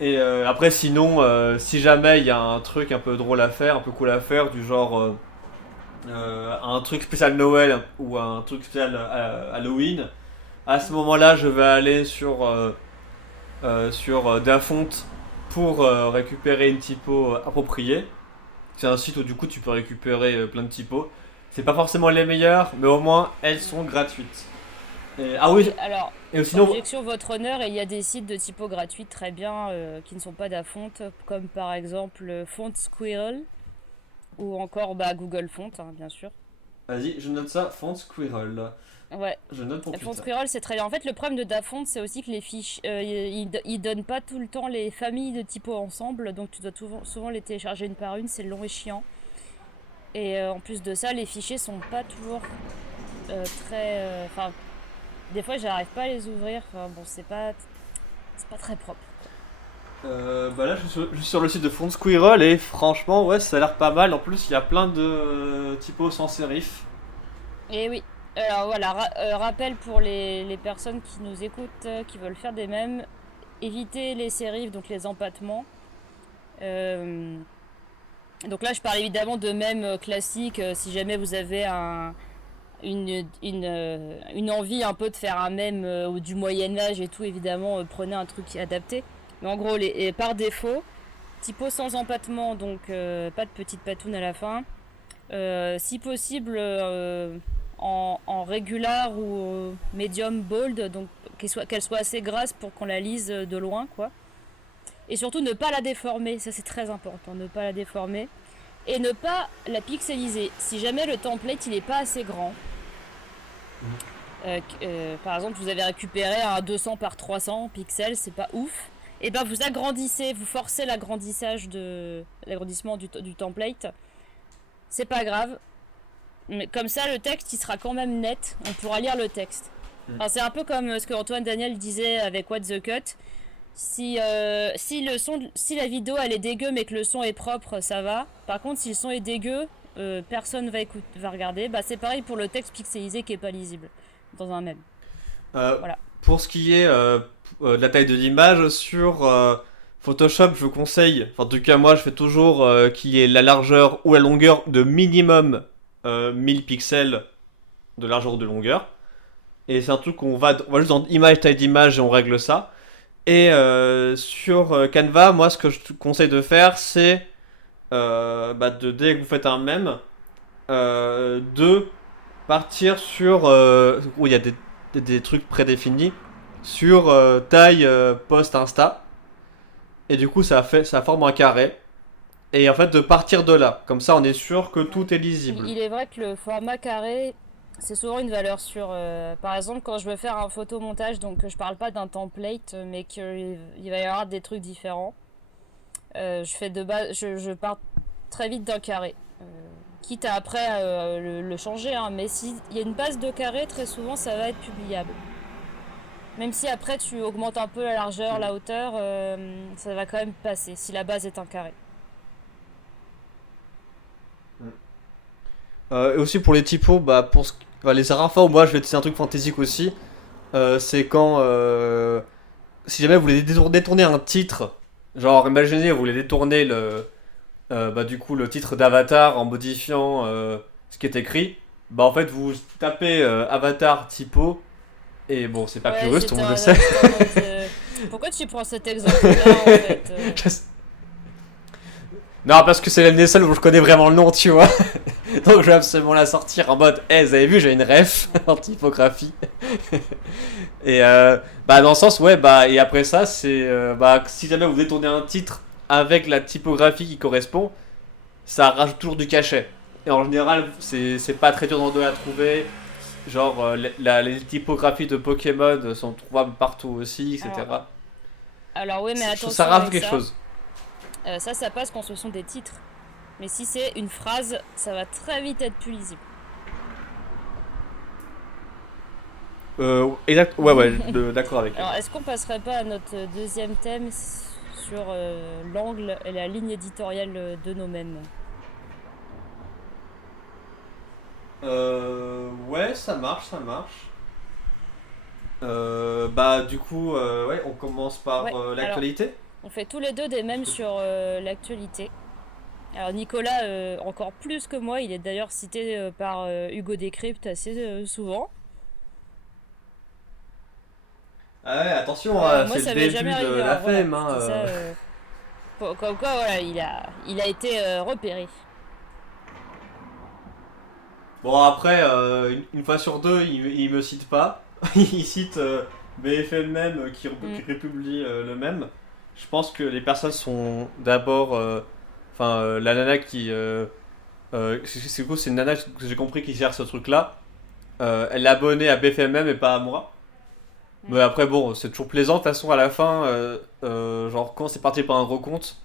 Et après, sinon, si jamais il y a un truc un peu drôle à faire, un peu cool à faire, du genre un truc spécial Noël ou un truc spécial Halloween, à ce moment-là, je vais aller sur Dafont pour récupérer une typo appropriée. C'est un site où du coup tu peux récupérer plein de typos. C'est pas forcément les meilleures, mais au moins elles sont gratuites. Ah oui, Oui, alors, et sinon, objection votre honneur, il y a des sites de typo gratuits très bien qui ne sont pas d'Afont, comme par exemple Font Squirrel ou encore bah, Google Font, hein, bien sûr. vas-y, je note ça, Font Squirrel. Ouais, Je note pour plus Font tard. Squirrel c'est très bien. En fait, le problème de Dafont, c'est aussi que les fiches, ils donnent pas tout le temps les familles de typos ensemble, donc tu dois souvent les télécharger une par une, c'est long et chiant. Et en plus de ça, les fichiers sont pas toujours très. Enfin, des fois, j'arrive pas à les ouvrir. Enfin, bon, c'est pas très propre. Bah là, je suis sur le site de Font Squirrel et franchement, ouais, ça a l'air pas mal. En plus, il y a plein de typos sans sérif. Et oui. Alors voilà, rappel pour les personnes qui nous écoutent, qui veulent faire des mèmes, évitez les sérifs, donc les empattements. Euh, donc là, je parle évidemment de mèmes classiques. Si jamais vous avez une envie un peu de faire un mème du Moyen-Âge et tout, évidemment, prenez un truc adapté. Mais en gros, par défaut, typo sans empattement, donc pas de petite patoune à la fin. Si possible, en regular ou medium bold, donc qu'elle soit assez grasse pour qu'on la lise de loin, quoi. Et surtout ne pas la déformer, ça c'est très important, ne pas la déformer. Et ne pas la pixeliser. Si jamais le template il est pas assez grand, par exemple vous avez récupéré un 200 par 300 pixels, c'est pas ouf, et ben vous agrandissez, vous forcez l'agrandissement du template. C'est pas grave, mais comme ça le texte il sera quand même net, on pourra lire le texte. Alors, c'est un peu comme ce que Antoine Daniel disait avec What the Cut. Si la vidéo elle est dégueu mais que le son est propre, ça va. Par contre, si le son est dégueu, personne va regarder. Bah, c'est pareil pour le texte pixelisé qui est pas lisible dans un mème. Voilà. Pour ce qui est de la taille de l'image, sur Photoshop, je vous conseille, enfin, en tout cas moi je fais toujours qu'il y ait la largeur ou la longueur de minimum 1000 pixels de largeur ou de longueur. Et c'est un truc on va juste dans image, taille d'image et on règle ça. Et sur Canva, moi ce que je te conseille de faire, c'est dès que vous faites un mème, de partir sur où il y a des trucs prédéfinis sur taille post Insta. Et du coup, ça forme un carré. Et en fait, de partir de là. Comme ça, on est sûr que tout est lisible. Il est vrai que le format carré, c'est souvent une valeur sûre. Par exemple, quand je veux faire un photomontage, donc je parle pas d'un template, mais qu'il va y avoir des trucs différents, je pars très vite d'un carré. Quitte à après le changer, hein, mais s'il y a une base de carré, très souvent ça va être publiable. Même si après tu augmentes un peu la largeur, la hauteur, ça va quand même passer si la base est un carré. Et aussi pour les typos, les rares fois où moi je vais tester un truc fantaisique aussi, c'est quand si jamais vous voulez détourner un titre, genre imaginez vous voulez détourner du coup le titre d'Avatar en modifiant ce qui est écrit, bah en fait vous tapez Avatar typo et bon c'est pas Ouais, puriste, on le sait. Pourquoi tu prends cet exemple-là en fait Non parce que c'est l'une des seules où je connais vraiment le nom tu vois. Donc je vais absolument la sortir en mode hey, vous avez vu j'ai une ref en typographie. Et dans le sens ouais et après ça c'est si jamais vous détournez un titre avec la typographie qui correspond, ça rajoute toujours du cachet. Et en général, c'est pas très dur de la trouver. Genre, les typographies de Pokémon sont trouvables partout aussi, etc. Alors oui, mais attention. Ça rajoute quelque chose. Ça passe quand ce sont des titres. Mais si c'est une phrase, ça va très vite être plus lisible. Exact. Ouais, d'accord avec. Alors, est-ce qu'on passerait pas à notre deuxième thème sur l'angle et la ligne éditoriale de nos mèmes? Ouais, ça marche. Du coup, on commence par l'actualité. Alors, on fait tous les deux des mèmes sur l'actualité. Alors Nicolas, encore plus que moi, il est d'ailleurs cité par Hugo Décrypte assez souvent. Ah ouais, attention, moi, c'est ça le m'est début jamais de arrivé. la Voilà, femme. comme quoi, voilà, il a été repéré. Bon, après, une fois sur deux, il me cite pas. Il cite BFM même qui republie le même. Je pense que les personnes sont d'abord. La nana qui. C'est cool, c'est une nana que j'ai compris qui gère ce truc-là. Elle est abonnée à BFM et pas à moi. Mais après, bon, c'est toujours plaisant. De toute façon, à la fin, genre, quand c'est parti par un gros compte,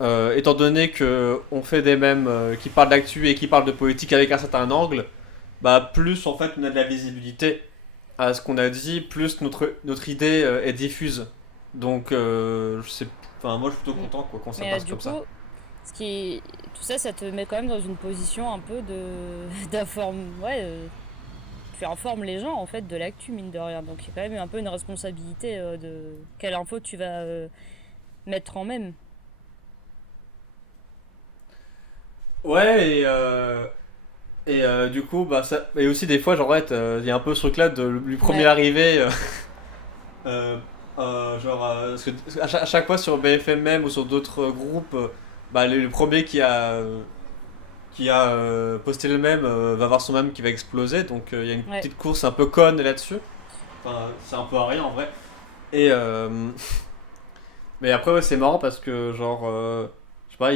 étant donné que on fait des mèmes qui parlent d'actu et qui parlent de politique avec un certain angle, plus en fait on a de la visibilité à ce qu'on a dit, plus notre idée est diffuse. Donc, moi je suis plutôt content quand ça passe comme ça. Tout ça, ça te met quand même dans une position un peu tu informes les gens en fait de l'actu mine de rien, donc il y a quand même un peu une responsabilité de quelle info tu vas mettre en même. Ouais, du coup, et aussi des fois, genre, il y a un peu ce truc là du premier arrivé. Parce que à chaque fois sur BFM même ou sur d'autres groupes, le premier qui a qui a posté le mème va avoir son mème qui va exploser. Donc il y a une Ouais. petite course un peu conne là-dessus. Enfin, c'est un peu à rien en vrai. Et mais après, ouais, c'est marrant parce que, genre, je sais pas,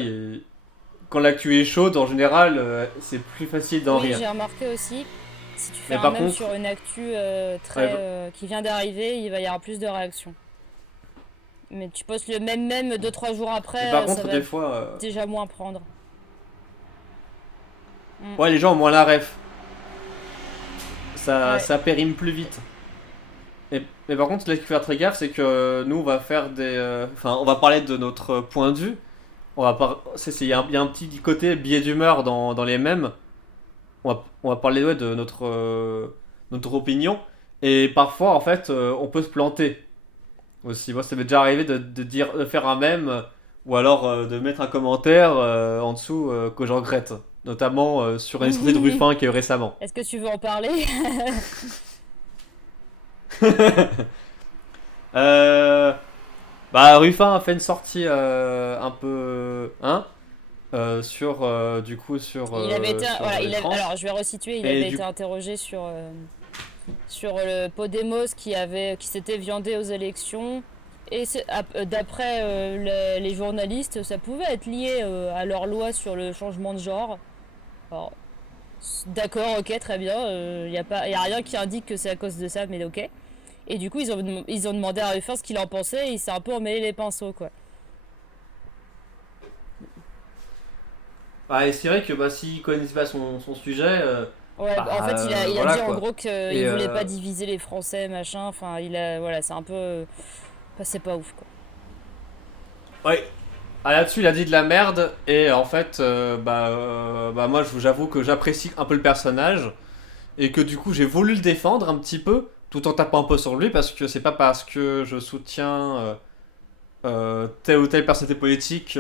quand l'actu est chaude, en général, c'est plus facile d'en Oui, rire. j'ai remarqué aussi. Si tu fais Mais un par mème contre, sur une actu ouais, très qui vient d'arriver, il va y avoir plus de réactions. Mais tu postes le même mème 2-3 jours mais par après, ça contre, va des fois, déjà moins prendre. Mm. ouais, les gens ont moins la ref. Ça, Ouais. ça périme plus vite. Mais par contre, là, ce qu'il faut faire très gaffe, c'est que nous, on va faire des. Enfin, on va parler de notre point de vue. On va par... il y a un petit côté biais d'humeur dans les mèmes. On va parler ouais, de notre opinion. Et parfois, en fait, on peut se planter aussi. Moi, ça m'est déjà arrivé de faire un mème ou alors de mettre un commentaire en dessous que je regrette. Notamment sur une sortie de Ruffin qui a eu récemment. Est-ce que tu veux en parler? Euh, Bah, Ruffin a fait une sortie un peu. Hein sur, du coup, Il avait été, sur voilà, les trans. alors je vais resituer, il Et avait du été interrogé sur le Podemos qui s'était viandé aux élections. Et d'après les journalistes, ça pouvait être lié à leur loi sur le changement de genre. Alors, d'accord, ok, très bien. Y a rien qui indique que c'est à cause de ça, mais ok. Et du coup, ils ont demandé à Ruffin ce qu'il en pensait et il s'est un peu emmêlé les pinceaux, quoi. bah, et c'est vrai que bah, s'ils connaissent pas son sujet, Ouais, en bah fait, il a voilà dit en quoi. gros qu'il Et voulait pas diviser les Français, machin. Enfin, voilà, c'est un peu. C'est pas ouf, quoi. ouais, ah, là-dessus il a dit de la merde. Et en fait, bah moi j'avoue que j'apprécie un peu le personnage. Et que du coup j'ai voulu le défendre un petit peu. Tout en tapant un peu sur lui. Parce que c'est pas parce que je soutiens telle ou telle personnalité politique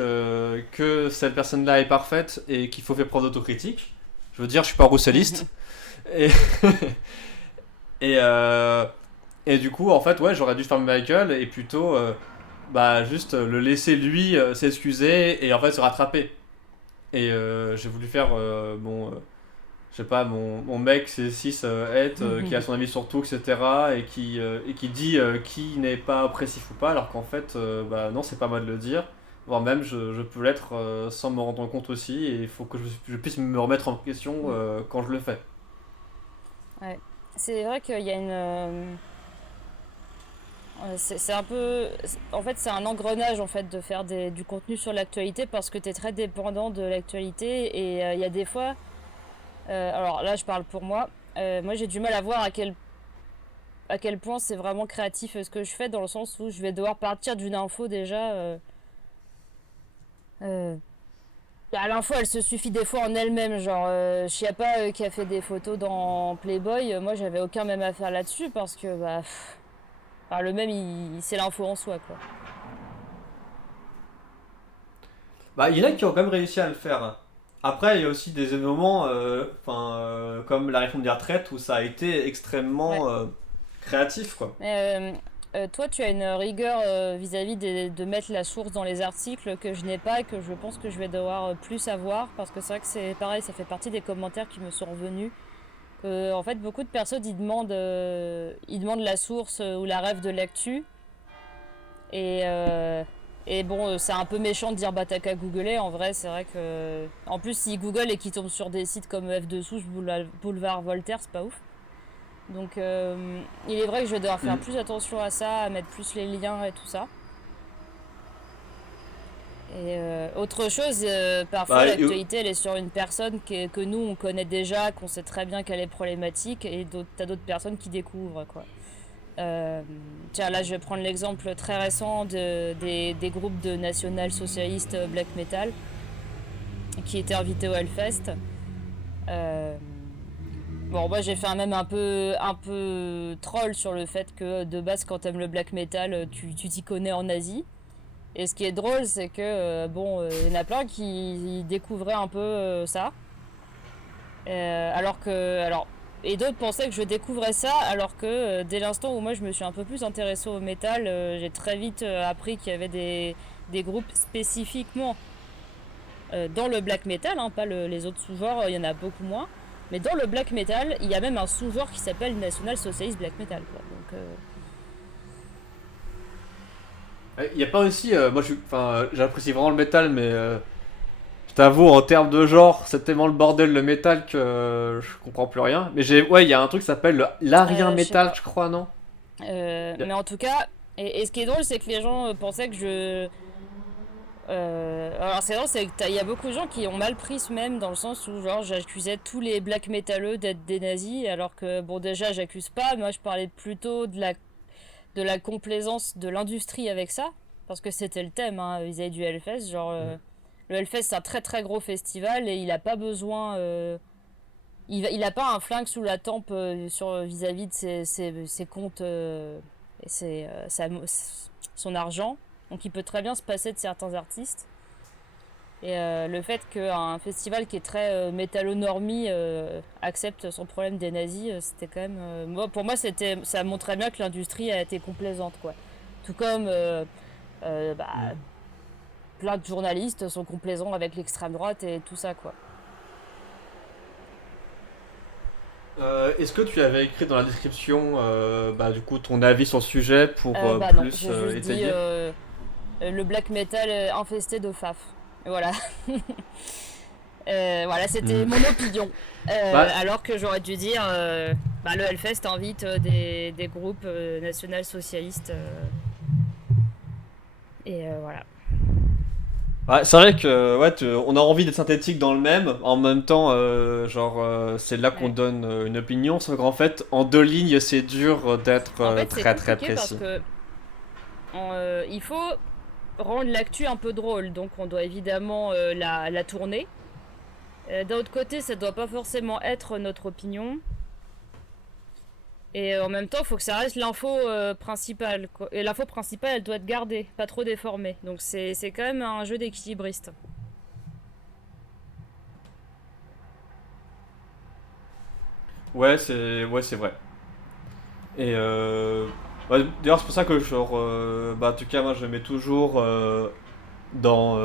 que cette personne-là est parfaite et qu'il faut faire preuve d'autocritique. Je veux dire, je suis pas rousseliste. Et, et, euh, et du coup, en fait, ouais, j'aurais dû fermer ma gueule et plutôt bah, juste le laisser lui s'excuser et en fait se rattraper. Et j'ai voulu faire je sais pas, mon mec, c'est 6 qui a son avis sur tout, etc. Et qui dit qui n'est pas oppressif ou pas, alors qu'en fait, bah non, c'est pas moi de le dire. Voire même, je peux l'être sans me rendre compte aussi, et il faut que je puisse me remettre en question quand je le fais. Ouais. C'est vrai qu'il y a une. C'est un peu. En fait, c'est un engrenage en fait de faire du contenu sur l'actualité parce que tu es très dépendant de l'actualité et il y a des fois. Alors là, je parle pour moi. Moi, j'ai du mal à voir à quel point c'est vraiment créatif ce que je fais dans le sens où je vais devoir partir d'une info déjà. Euh, L'info, elle se suffit des fois en elle-même. Genre, Chiappa qui a fait des photos dans Playboy, moi, j'avais aucun même à faire là-dessus parce que, bah, enfin, le même, c'est l'info en soi, quoi. Bah, il y en a qui ont quand même réussi à le faire. Après, il y a aussi des moments, comme la réforme des retraites, où ça a été Ouais. extrêmement créatif, quoi. Mais toi, tu as une rigueur vis-à-vis de mettre la source dans les articles que je n'ai pas et que je pense que je vais devoir plus avoir parce que c'est vrai que c'est pareil, ça fait partie des commentaires qui me sont revenus. En fait, beaucoup de personnes ils demandent la source ou la ref de l'actu. Et, euh, et bon, c'est un peu méchant de dire bah t'as qu'à googler. En vrai, c'est vrai que. En plus, s'ils google et qu'ils tombent sur des sites comme F2 Souche, Boulevard Voltaire, c'est pas ouf. Donc, il est vrai que je vais devoir faire Mm. plus attention à ça, à mettre plus les liens et tout ça. Et autre chose, parfois Bah, l'actualité elle est sur une personne que nous on connaît déjà, qu'on sait très bien qu'elle est problématique, et t'as d'autres personnes qui découvrent quoi. Tiens, là je vais prendre l'exemple très récent des groupes de national-socialistes black metal qui étaient invités au Hellfest. Euh, bon, moi j'ai fait un même un peu troll sur le fait que de base quand t'aimes le black metal, tu t'y connais en Asie. Et ce qui est drôle, c'est que il y en a plein qui découvraient un peu ça. Alors, et d'autres pensaient que je découvrais ça, alors que dès l'instant où moi je me suis un peu plus intéressée au métal, j'ai très vite appris qu'il y avait des groupes spécifiquement dans le black metal, hein, pas les autres sous-genres, il y en a beaucoup moins. Mais dans le black metal, il y a même un sous-genre qui s'appelle National Socialist Black Metal, quoi. Donc, Il y a pas aussi, moi j'apprécie vraiment le métal, mais je t'avoue, en termes de genre, c'est tellement le bordel le métal que je comprends plus rien. Mais ouais, il y a un truc qui s'appelle l'arien je sais métal, pas. je crois, non? Mais en tout cas, et ce qui est drôle, c'est que les gens pensaient que je. Alors c'est drôle, c'est qu'il y a beaucoup de gens qui ont mal pris ce même dans le sens où genre j'accusais tous les black métalleux d'être des nazis, alors que bon déjà j'accuse pas, moi je parlais plutôt de la complaisance de l'industrie avec ça, parce que c'était le thème hein, vis-à-vis du Hellfest, genre le Hellfest c'est un très très gros festival et il a pas besoin, il a pas un flingue sous la tempe vis-à-vis de ses comptes et son argent. Donc il peut très bien se passer de certains artistes. Et le fait qu'un festival qui est très métallo-normie accepte son problème des nazis, c'était quand même... pour moi, ça montrait bien que l'industrie a été complaisante, quoi. Tout comme bah, plein de journalistes sont complaisants avec l'extrême droite et tout ça, quoi. Est-ce que tu avais écrit dans la description, bah, du coup, ton avis sur le sujet pour Bah non, plus j'ai juste dit étayer? le black metal infesté de faf. Et voilà. Voilà, c'était Hmm. mon opinion. Bah, Alors que j'aurais dû dire, bah, le Hellfest invite des groupes national-socialistes. Et voilà. ouais, c'est vrai que ouais, on a envie d'être synthétique dans le même. En même temps, c'est là qu'on Ouais. donne une opinion. Sauf qu'en fait, en deux lignes, c'est dur d'être En fait, c'est très très compliqué parce précis. que il faut rendre l'actu un peu drôle. Donc, on doit évidemment la tourner. D'un autre côté, ça doit pas forcément être notre opinion. Et en même temps, il faut que ça reste l'info principale, quoi. Et l'info principale, elle doit être gardée, pas trop déformée. Donc c'est quand même un jeu d'équilibriste. Ouais, c'est vrai. Et bah, d'ailleurs, c'est pour ça que bah, en tout cas, moi, je mets toujours dans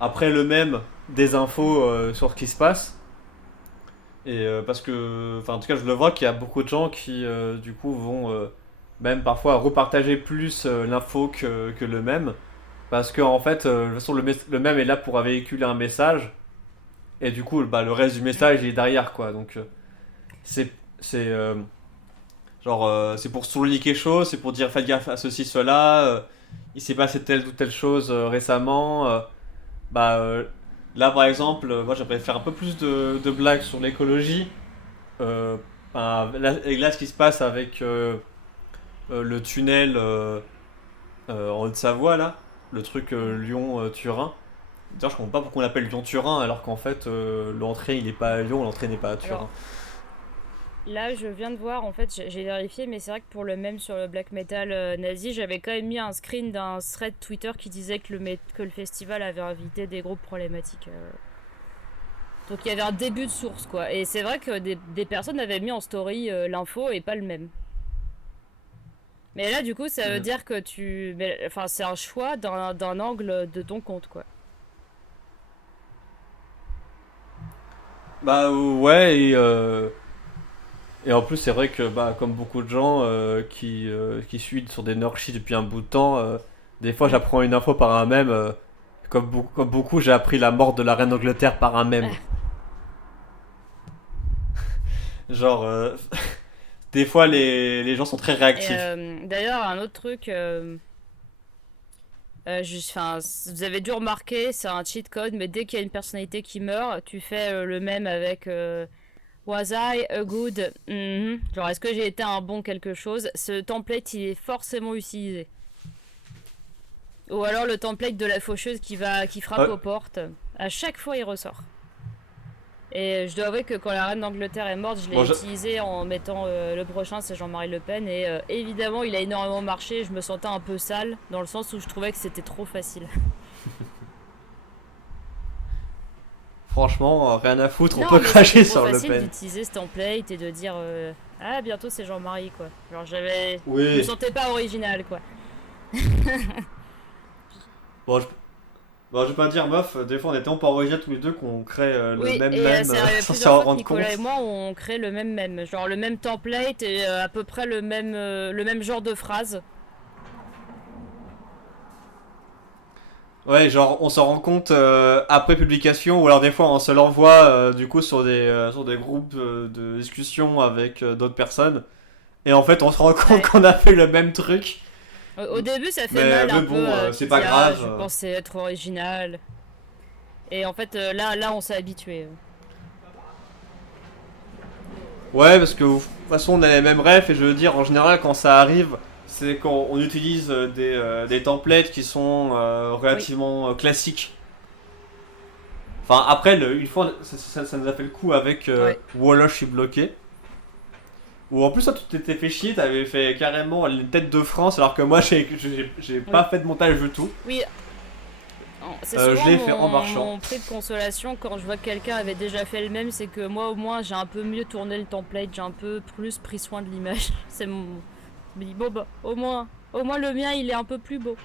après le même des Mm. infos sur ce qui se passe. Et parce que, enfin, en tout cas, je le vois qu'il y a beaucoup de gens qui, du coup, vont même parfois repartager plus l'info que le même. Parce que, en fait, de toute façon, le même est là pour véhiculer un message. Et du coup, bah, le reste du Mm. message il est derrière, quoi. Donc, c'est. C'est c'est pour souligner quelque chose, c'est pour dire faites gaffe à ceci, cela. Il s'est passé telle ou telle chose récemment. Bah, là, par exemple, moi j'aimerais faire un peu plus de blagues sur l'écologie. Euh, et là, ce qui se passe avec le tunnel en Haute-Savoie, là, le truc Lyon-Turin. D'ailleurs, je comprends pas pourquoi on l'appelle Lyon-Turin alors qu'en fait, l'entrée il est pas à Lyon, l'entrée n'est pas à Alors Turin. là, je viens de voir, en fait, j'ai vérifié, mais c'est vrai que pour le même sur le black metal nazi, j'avais quand même mis un screen d'un thread Twitter qui disait que le festival avait invité des groupes problématiques. Donc il y avait un début de source, quoi. Et c'est vrai que des personnes avaient mis en story l'info et pas le même. Mais là, du coup, ça veut Mhm. dire que enfin, c'est un choix d'un angle de ton compte, quoi. Bah ouais, et en plus, c'est vrai que, bah, comme beaucoup de gens qui suivent sur des Norchis depuis un bout de temps, des fois Mm. j'apprends une info par un mème. Comme beaucoup, j'ai appris la mort de la reine d'Angleterre par un mème. Genre, des fois les gens sont très Et réactifs. d'ailleurs, un autre truc, enfin, vous avez dû remarquer, c'est un cheat code, mais dès qu'il y a une personnalité qui meurt, tu fais le même avec Was I a good? Mhm. Genre, est-ce que j'ai été un bon quelque chose? Ce template, il est forcément utilisé. Ou alors le template de la faucheuse qui frappe Ouais. aux portes. À chaque fois, il ressort. Et je dois avouer que quand la reine d'Angleterre est morte, je l'ai Bon, utilisé en mettant le prochain, c'est Jean-Marie Le Pen. Et évidemment, il a énormément marché. Je me sentais un peu sale, dans le sens où je trouvais que c'était trop facile. franchement, rien à foutre, on Non, peut mais c'était cracher trop sur Le facile Pen. d'utiliser ce template et de dire ah, bientôt c'est Jean-Marie, quoi. Genre, je me Oui. sentais pas original, quoi. Bon, Bon, je vais pas dire meuf, des fois on était un peu original tous les deux qu'on crée le Oui, même et mème c'est arrivé sans plusieurs s'en fois que rendre compte. Nicolas et moi on crée le même mème, genre le même template et à peu près le même genre de phrase. Ouais, genre on s'en rend compte après publication ou alors des fois on se l'envoie du coup sur des groupes de discussion avec d'autres personnes et en fait on se rend compte Ouais. qu'on a fait le même truc. Au début ça fait mal Mais un peu, bon, tu c'est dis pas ah grave. je pensais être original. Et en fait là on s'est habitué. Ouais, parce que de toute façon on a les mêmes refs et je veux dire en général quand ça arrive, c'est quand on utilise des templates qui sont Oui, relativement classiques. Enfin après, une fois ça nous a fait le coup avec ouais. Walla je suis bloqué. Ou en plus, toi, tu t'étais fait chier, t'avais fait carrément les têtes de France, alors que moi, j'ai pas Oui. fait de montage du tout. Oui, c'est Je souvent l'ai fait en marchant. mon prix de consolation quand je vois que quelqu'un avait déjà fait le même, c'est que moi au moins j'ai un peu mieux tourné le template, j'ai un peu plus pris soin de l'image. C'est mon. Je me dis bon bah au moins le mien il est un peu plus beau.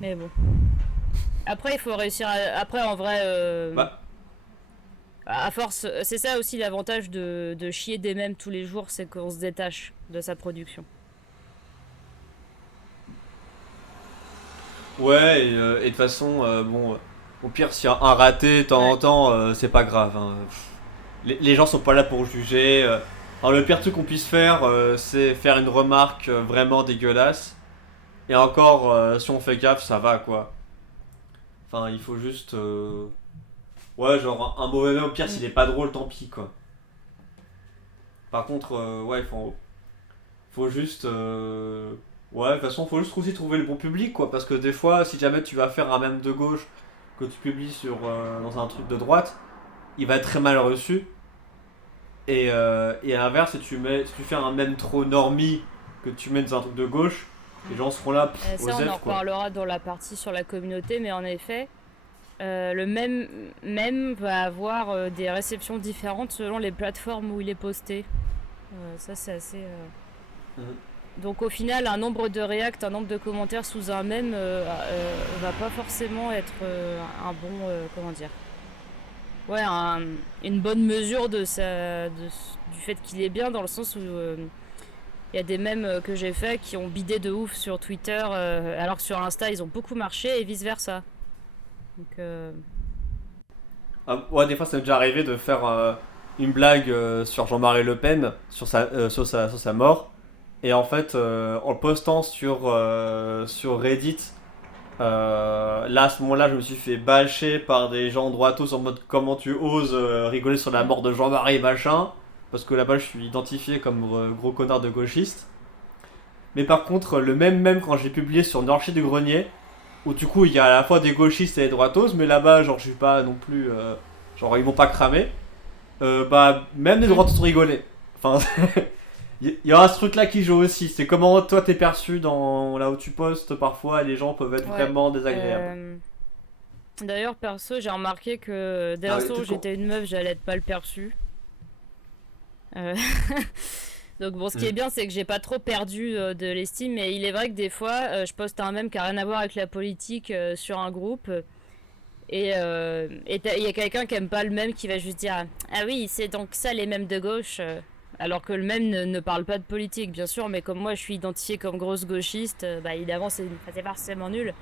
Mais bon. Après il faut réussir après en vrai Bah, à force c'est ça aussi l'avantage de chier des mêmes tous les jours, c'est qu'on se détache de sa production. ouais, et de toute façon, bon, au pire, s'il y a un raté de temps Ouais. en temps, c'est pas grave, hein. Les gens sont pas là pour juger. Alors, le pire truc qu'on puisse faire, c'est faire une remarque vraiment dégueulasse. Et encore, si on fait gaffe, ça va quoi. Enfin, il faut juste. Ouais, genre un mauvais mot, au pire, Mm. s'il est pas drôle, tant pis quoi. Par contre, ouais, faut juste. Ouais, de toute façon, faut juste aussi trouver le bon public, quoi. Parce que des fois, si jamais tu vas faire un mème de gauche que tu publies dans un truc de droite, il va être très mal reçu. Et à l'inverse, si tu fais un mème trop normie que tu mets dans un truc de gauche, les gens seront là, Ça aux on en F, quoi. reparlera dans la partie sur la communauté, mais en effet le même va avoir des réceptions différentes selon les plateformes où il est posté. Ça, c'est assez. Mhm. Donc, au final, un nombre de reacts, un nombre de commentaires sous un même va pas forcément être un bon. Comment dire. Ouais, une bonne mesure du fait qu'il est bien, dans le sens où il y a des mèmes que j'ai faits qui ont bidé de ouf sur Twitter, alors que sur Insta, ils ont beaucoup marché et vice versa. Donc. Ah, ouais, des fois, ça m'est déjà arrivé de faire une blague sur Jean-Marie Le Pen, sur sa mort. Et en fait, en le postant sur Reddit, là, à ce moment-là, je me suis fait bâcher par des gens droitos en mode comment tu oses rigoler sur la mort de Jean-Marie machin. Parce que là-bas, je suis identifié comme gros connard de gauchiste. Mais par contre, le même quand j'ai publié sur Norcher du Grenier, où du coup, il y a à la fois des gauchistes et des droitos, mais là-bas, genre, je suis pas non plus. Genre, ils vont pas cramer. Bah, même les Mm. droitos rigolaient. Enfin, il y aura ce truc-là qui joue aussi. C'est comment toi t'es perçu dans là où tu postes parfois, et les gens peuvent être Ouais. vraiment désagréables. Euh, D'ailleurs, perso, j'ai remarqué que dès Ah oui, l'instant où peut-être qu'on. j'étais une meuf, j'allais être mal perçue. Euh, Donc bon, ce qui est Mm. bien, c'est que j'ai pas trop perdu de l'estime, mais il est vrai que des fois, je poste un mème qui a rien à voir avec la politique sur un groupe, et il y a quelqu'un qui aime pas le mème qui va juste dire ah oui, c'est donc ça les mèmes de gauche, alors que le mème ne parle pas de politique, bien sûr, mais comme moi je suis identifiée comme grosse gauchiste, bah évidemment c'est forcément nul.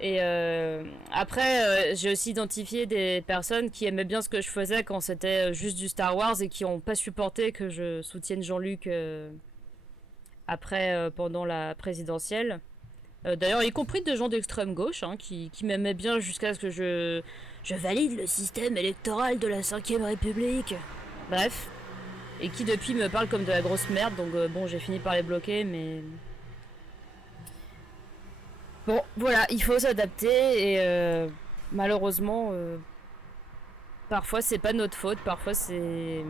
Et après, j'ai aussi identifié des personnes qui aimaient bien ce que je faisais quand c'était juste du Star Wars et qui n'ont pas supporté que je soutienne Jean-Luc après, pendant la présidentielle. D'ailleurs, y compris des gens d'extrême gauche hein, qui m'aimaient bien jusqu'à ce que je valide le système électoral de la 5ème République. Bref. Et qui depuis me parlent comme de la grosse merde, donc bon, j'ai fini par les bloquer, mais bon, voilà, il faut s'adapter et malheureusement, parfois c'est pas notre faute, parfois c'est.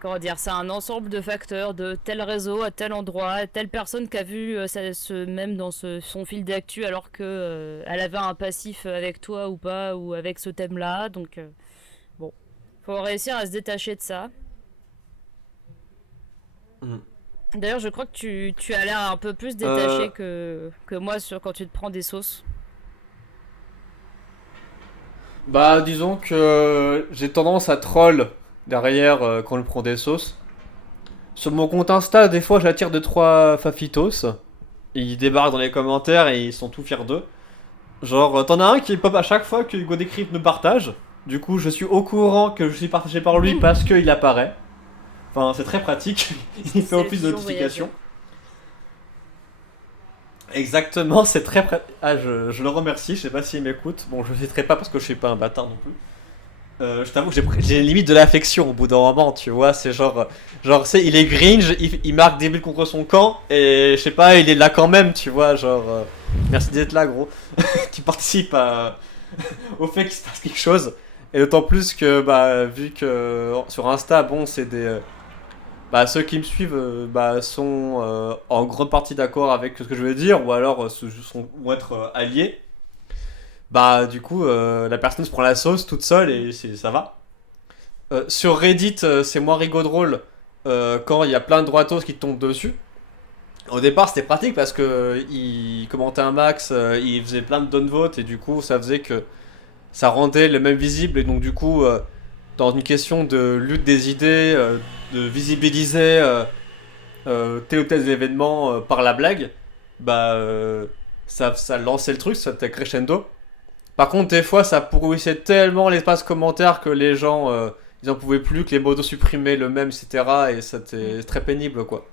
Comment dire, c'est un ensemble de facteurs, de tel réseau à tel endroit, telle personne qui a vu ce même dans son fil d'actu alors que elle avait un passif avec toi ou pas, ou avec ce thème-là, donc bon, faut réussir à se détacher de ça. Mm. D'ailleurs, je crois que tu as l'air un peu plus Euh, détaché que moi sur quand tu te prends des sauces. Bah, disons que j'ai tendance à troll derrière quand on prend des sauces. Sur mon compte Insta, des fois, j'attire 2 3 fafitos. Ils débarquent dans les commentaires et ils sont tout fiers d'eux. Genre, t'en as un qui pop à chaque fois que Hugo Décrypte me partage. Du coup, je suis au courant que je suis partagé par lui parce qu'il apparaît. Enfin, c'est très pratique. Il fait C'est office de toujours voyager. notification. Exactement, c'est très pratique. Ah, je le remercie. Je sais pas s'il m'écoute. Bon, je ne citerai pas parce que je suis pas un bâtard non plus. Je t'avoue que j'ai limite de l'affection au bout d'un moment, tu vois. C'est genre, c'est, il est gringe, il marque des buts contre son camp et je sais pas, il est là quand même, tu vois. Genre, merci d'être là, gros. Tu participes au fait qu'il se passe quelque chose. Et d'autant plus que, bah, vu que sur Insta, bon, c'est des. Bah, ceux qui me suivent bah, sont en grande partie d'accord avec ce que je veux dire, ou alors vont être alliés. Bah, du coup, la personne se prend la sauce toute seule et ça va. Sur Reddit, c'est moins rigolo drôle quand il y a plein de droitos qui te tombent dessus. Au départ, c'était pratique parce que il commentait un max, il faisait plein de downvotes et du coup, ça faisait que ça rendait le même visible. Et donc, du coup, dans une question de lutte des idées, de visibiliser tel ou tel événement par la blague, bah, ça lançait le truc, ça était crescendo. Par contre, des fois, ça pourrissait tellement l'espace commentaire que les gens, ils en pouvaient plus, que les modos supprimaient le même, etc. Et Mm. c'était très pénible, quoi.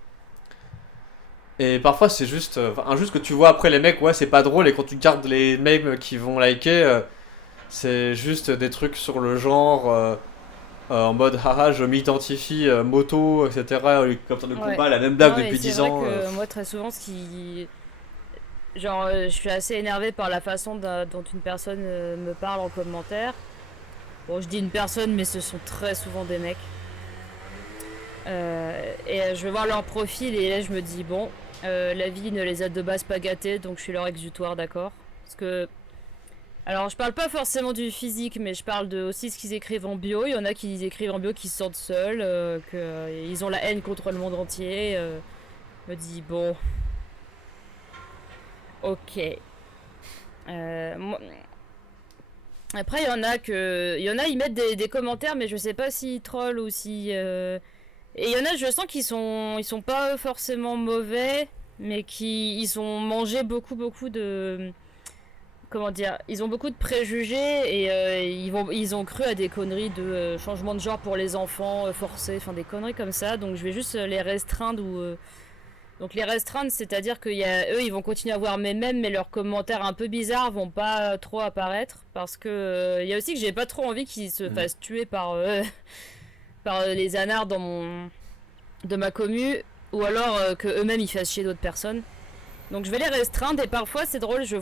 Et parfois, c'est juste, juste que tu vois après les mecs, ouais, c'est pas drôle. Et quand tu gardes les memes qui vont liker, c'est juste des trucs sur le genre, en mode, haha, je m'identifie moto, etc. Comme dans le Ouais. combat, la même blague Non, mais depuis c'est 10 vrai ans. que moi, très souvent, ce qui. Genre, je suis assez énervée par la façon dont une personne me parle en commentaire. Bon, je dis une personne, mais ce sont très souvent des mecs. Je vais voir leur profil et là, je me dis, bon, la vie ne les a de base pas gâtés, donc je suis leur exutoire, d'accord. Parce que. Alors, je parle pas forcément du physique, mais je parle de aussi ce qu'ils écrivent en bio. Il y en a qui écrivent en bio qui se sentent seuls, qu'ils ont la haine contre le monde entier. Je me dis, bon, ok. Moi, après, ils mettent des commentaires, mais je sais pas s'ils trollent ou si. Et il y en a, je sens ils sont pas forcément mauvais, mais ils ont mangé beaucoup de. Comment dire, ils ont beaucoup de préjugés et ils ont cru à des conneries de changement de genre pour les enfants forcés, enfin des conneries comme ça. Donc je vais juste les restreindre donc les restreindre, c'est-à-dire eux, ils vont continuer à voir mes mèmes, mais leurs commentaires un peu bizarres vont pas trop apparaître parce que il y a aussi que j'ai pas trop envie qu'ils se Mhm. fassent tuer par par les anards de ma commu, ou alors que eux-mêmes ils fassent chier d'autres personnes. Donc je vais les restreindre et parfois c'est drôle, je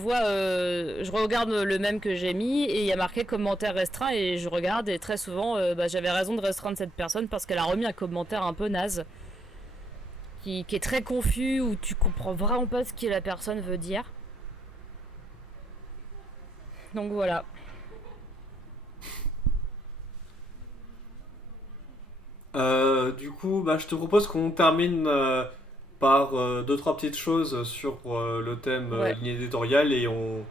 regarde le même que j'ai mis et il y a marqué commentaire restreint et je regarde et très souvent j'avais raison de restreindre cette personne parce qu'elle a remis un commentaire un peu naze qui est très confus où tu comprends vraiment pas ce que la personne veut dire. Donc voilà. Du coup, bah, je te propose qu'on termine par 2 3 petites choses sur le thème Ouais. ligne éditoriale et on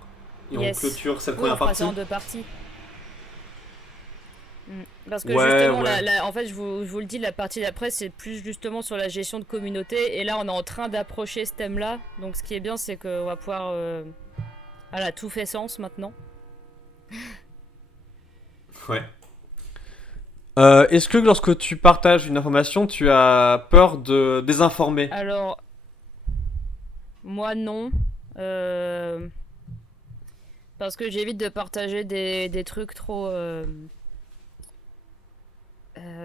Yes. clôture cette Oui, on première fera ça partie. en deux parties. Mm. Parce que Ouais, justement, ouais. en fait, je vous le dis, la partie d'après, c'est plus justement sur la gestion de communauté. Et là, on est en train d'approcher ce thème-là. Donc, ce qui est bien, c'est qu'on va pouvoir. Voilà, tout fait sens maintenant. Ouais. Est-ce que lorsque tu partages une information, tu as peur de désinformer? Alors, moi, non. Euh, Parce que j'évite de partager des trucs trop.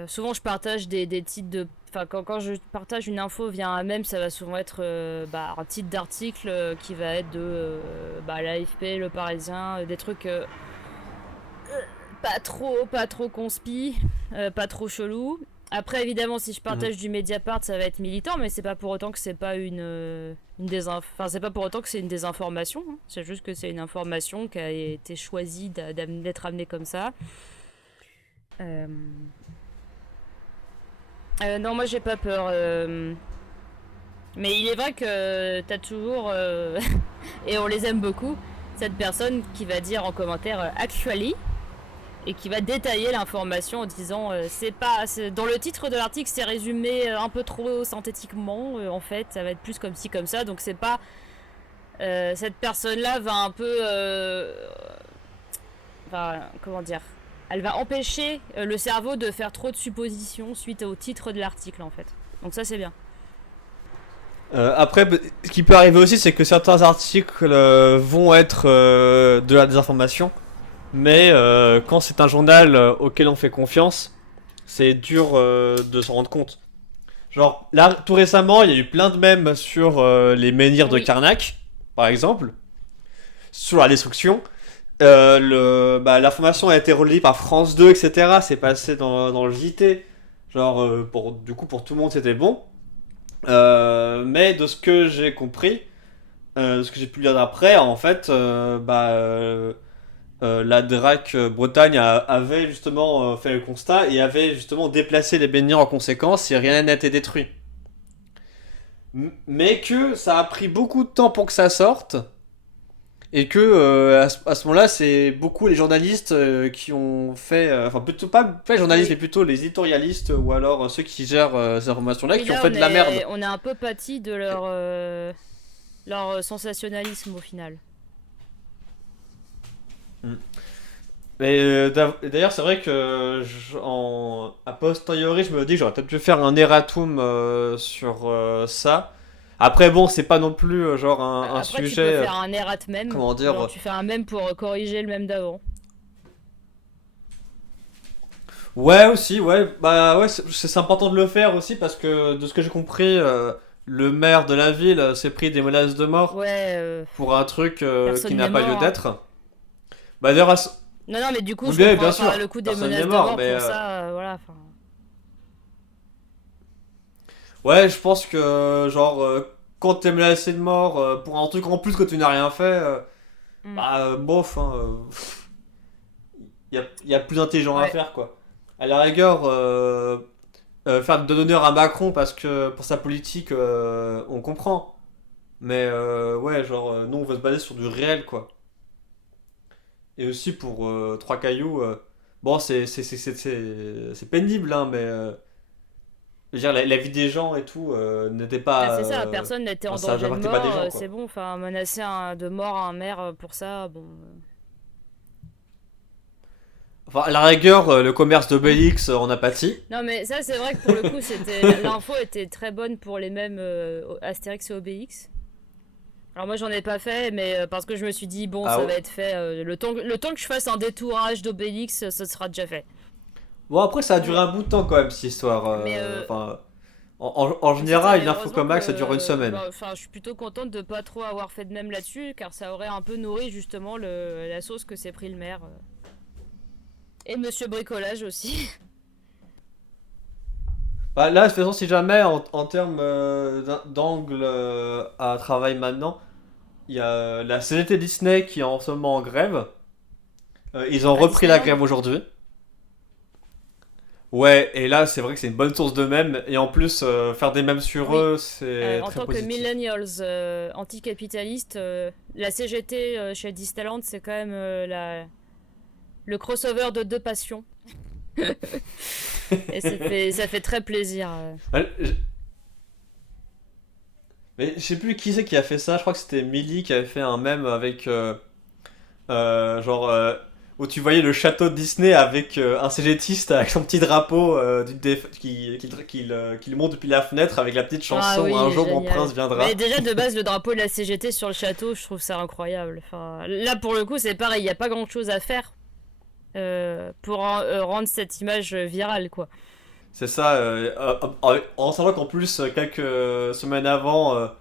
Souvent, je partage des titres de. Enfin, quand je partage une info via un mème, ça va souvent être un titre d'article qui va être de l'AFP, Le Parisien, des trucs pas trop conspi, pas trop chelou. Après, évidemment, si je Mhm. partage du Mediapart, ça va être militant, mais c'est pas pour autant que c'est pas enfin, c'est pas pour autant que c'est une désinformation. Hein. C'est juste que c'est une information qui a été choisie d'être amenée comme ça. Euh, non, moi j'ai pas peur. Mais il est vrai que t'as toujours, et on les aime beaucoup, cette personne qui va dire en commentaire actually. et qui va détailler l'information en disant dans le titre de l'article c'est résumé un peu trop synthétiquement, en fait ça va être plus comme ci comme ça, donc c'est pas cette personne-là va un peu comment dire, elle va empêcher le cerveau de faire trop de suppositions suite au titre de l'article en fait, donc ça c'est bien. Après, ce qui peut arriver aussi, c'est que certains articles vont être de la désinformation, mais quand c'est un journal auquel on fait confiance, c'est dur de s'en rendre compte. Genre, là, tout récemment, il y a eu plein de mèmes sur les menhirs de Karnak, par exemple, sur la destruction. L'information a été relayée par France 2, etc. C'est passé dans le JT. Genre, pour tout le monde, c'était bon. Mais de ce que j'ai compris, ce que j'ai pu lire d'après, en fait, la DRAC Bretagne avait justement fait le constat et avait justement déplacé les baigneurs en conséquence et rien n'a été détruit. Mais que ça a pris beaucoup de temps pour que ça sorte et que à ce moment-là, c'est beaucoup les journalistes qui ont fait, plutôt pas les journalistes, mais plutôt les éditorialistes ou alors ceux qui gèrent ces informations-là qui ont fait de la merde. On a un peu pâti de leur sensationnalisme au final. Mais d'ailleurs, c'est vrai que a posteriori, je me dis que j'aurais peut-être pu faire un erratum sur ça. Après, bon, c'est pas non plus genre un Après, sujet. Tu peux faire un errat même. Comment dire genre, tu fais un mème pour corriger le mème d'avant. Ouais, aussi, ouais. Bah, ouais, c'est important de le faire aussi parce que de ce que j'ai compris, le maire de la ville s'est pris des menaces de mort pour un truc qui n'a pas lieu d'être. Bah, d'ailleurs, non, mais du coup, oui, je comprends bien sûr, le coup des menaces de mort pour ça, voilà. Ouais, je pense que, genre, quand t'es menacé de mort pour un truc en plus que tu n'as rien fait, bof, hein, y a plus intelligent à faire, quoi. À la rigueur, faire de l'honneur à Macron parce que pour sa politique, on comprend. Mais ouais, genre, nous on veut se baser sur du réel, quoi. Et aussi pour trois cailloux, bon, c'est pénible, hein, mais je veux dire, la vie des gens et tout n'était pas. C'est ça, personne n'était en danger de mort, c'est bon, enfin, menacer de mort à un maire pour ça, bon. Enfin, à la rigueur, le commerce d'Obélix, on a pâti. Non, mais ça, c'est vrai que pour le coup, l'info était très bonne pour les mêmes Astérix et Obélix. Alors moi j'en ai pas fait, mais parce que je me suis dit bon ça va être fait, le temps que je fasse un détourage d'Obélix, ça sera déjà fait. Bon après ça a duré un bout de temps quand même cette histoire, en général une info comme Max ça dure une semaine. Enfin je suis plutôt contente de pas trop avoir fait de même là-dessus, car ça aurait un peu nourri justement la sauce que s'est pris le maire. Et Monsieur Bricolage aussi. Bah là, de toute façon, si jamais, en termes d'angle à travail maintenant, il y a la CGT Disney qui est en ce moment en grève. Ils ont repris la grève aujourd'hui. Ouais, et là, c'est vrai que c'est une bonne source de mèmes. Et en plus, faire des mèmes sur eux, c'est en très tant positif. que millennials anticapitalistes, la CGT chez Disneyland, c'est quand même le crossover de deux passions. Et ça fait très plaisir. Mais je sais plus qui c'est qui a fait ça, je crois que c'était Millie qui avait fait un mème avec où tu voyais le château de Disney avec un CGTiste avec son petit drapeau qui le monte depuis la fenêtre avec la petite chanson Un jour mon prince viendra. Mais déjà de base le drapeau de la CGT sur le château, je trouve ça incroyable. Enfin, là pour le coup c'est pareil, il n'y a pas grand chose à faire pour rendre cette image virale quoi. C'est ça, en sachant qu'en plus quelques semaines avant,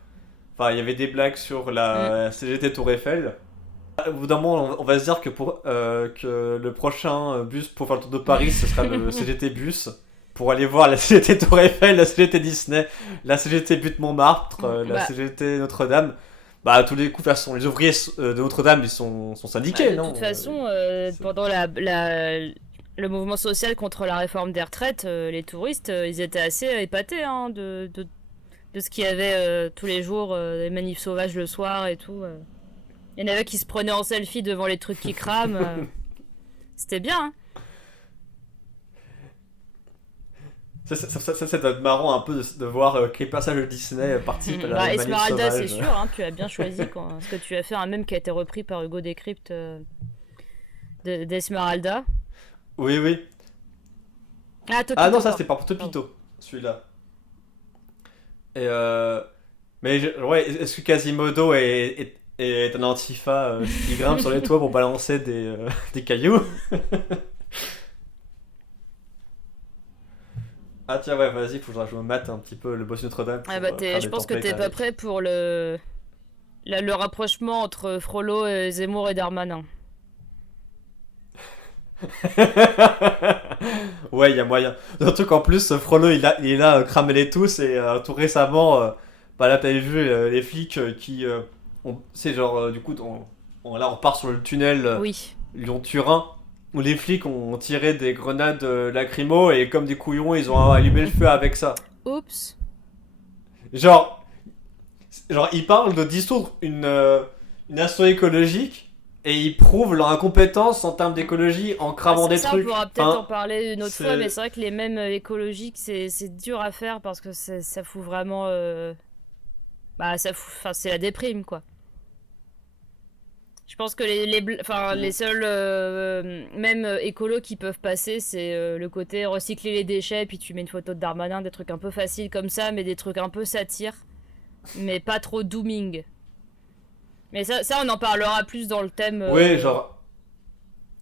il y avait des blagues sur la CGT Tour Eiffel. Au bout d'un moment, on va se dire que le prochain bus pour faire le tour de Paris, ce sera le CGT Bus. Pour aller voir la CGT Tour Eiffel, la CGT Disney, la CGT Butte Montmartre, la CGT Notre-Dame. Bah, à tous les coups, de toute façon, les ouvriers de Notre-Dame, ils sont syndiqués, non ? De toute façon, pendant le mouvement social contre la réforme des retraites, les touristes, ils étaient assez épatés de ce qu'il y avait tous les jours, les manifs sauvages le soir et tout. Il y en avait qui se prenaient en selfie devant les trucs qui crament. C'était bien, hein. Ça doit être marrant un peu de voir quel personnage de Disney participe à la manif Esmeralda, c'est sauvage. sûr, hein, tu as bien choisi parce que tu as fait un mème qui a été repris par Hugo Décrypte d'Esmeralda. Oui, oui. Ah, Topito. Ah non, ça c'était par Topito, celui-là. Et Mais ouais, est-ce que Quasimodo est un antifa qui grimpe sur les toits pour balancer des cailloux? Ah tiens, ouais, vas-y, faut que je me mate un petit peu le boss Notre-Dame pour Ah bah faire je des pense que templates t'es pas avec. prêt pour le rapprochement entre Frollo, Zemmour et Darmanin. Ouais, il y a moyen. Surtout qu'en plus, Frollo, il est là, cramer les tous, et tout récemment, bah là, t'avais vu les flics c'est genre, du coup, là, on part sur le tunnel Oui. Lyon-Turin, où les flics ont tiré des grenades lacrymo, et comme des couillons, ils ont allumé le feu avec ça. Oups. Genre, ils parlent de dissoudre une asso écologique, et ils prouvent leur incompétence en termes d'écologie en cramant des Ça, on trucs. pourra peut-être Enfin, en parler une autre c'est- fois, mais c'est vrai que les mèmes écologiques, c'est dur à faire parce que ça fout vraiment. Bah, c'est la déprime, quoi. Je pense que les seuls mèmes écolos qui peuvent passer, c'est le côté recycler les déchets, puis tu mets une photo de Darmanin, des trucs un peu faciles comme ça, mais des trucs un peu satire, mais pas trop dooming. Mais ça, on en parlera plus dans le thème. Oui, genre,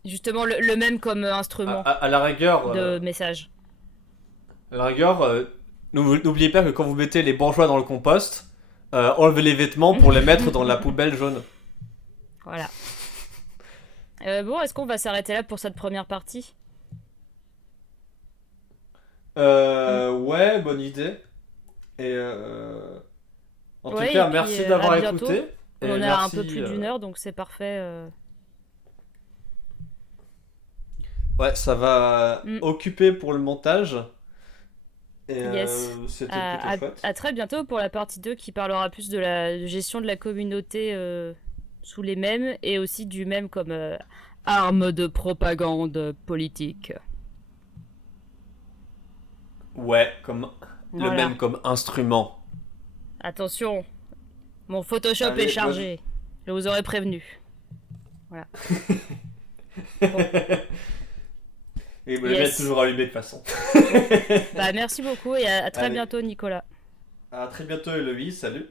Justement, le mème comme instrument à la rigueur, de message. à la rigueur n'oubliez pas que quand vous mettez les bourgeois dans le compost, enlevez les vêtements pour les mettre dans la poubelle jaune. Voilà. Bon, est-ce qu'on va s'arrêter là pour cette première partie? Ouais, bonne idée. Et en tout Ouais, cas, et puis, merci d'avoir à bientôt. écouté. Et On a merci, un peu plus d'une heure, donc c'est parfait. Ouais, ça va Mm. occuper pour le montage. Et Yes. c'était À, plutôt chouette. à très bientôt pour la partie 2 qui parlera plus de la gestion de la communauté sous les mèmes et aussi du mème comme arme de propagande politique. Ouais, le Voilà. même comme instrument. Attention, mon Photoshop Allez, est chargé. Je vous aurais prévenu. Voilà. Et vous Yes. l'avez toujours allumé de toute façon. Bah, merci beaucoup et à très Allez. bientôt, Nicolas. À très bientôt, Héloïse. Salut.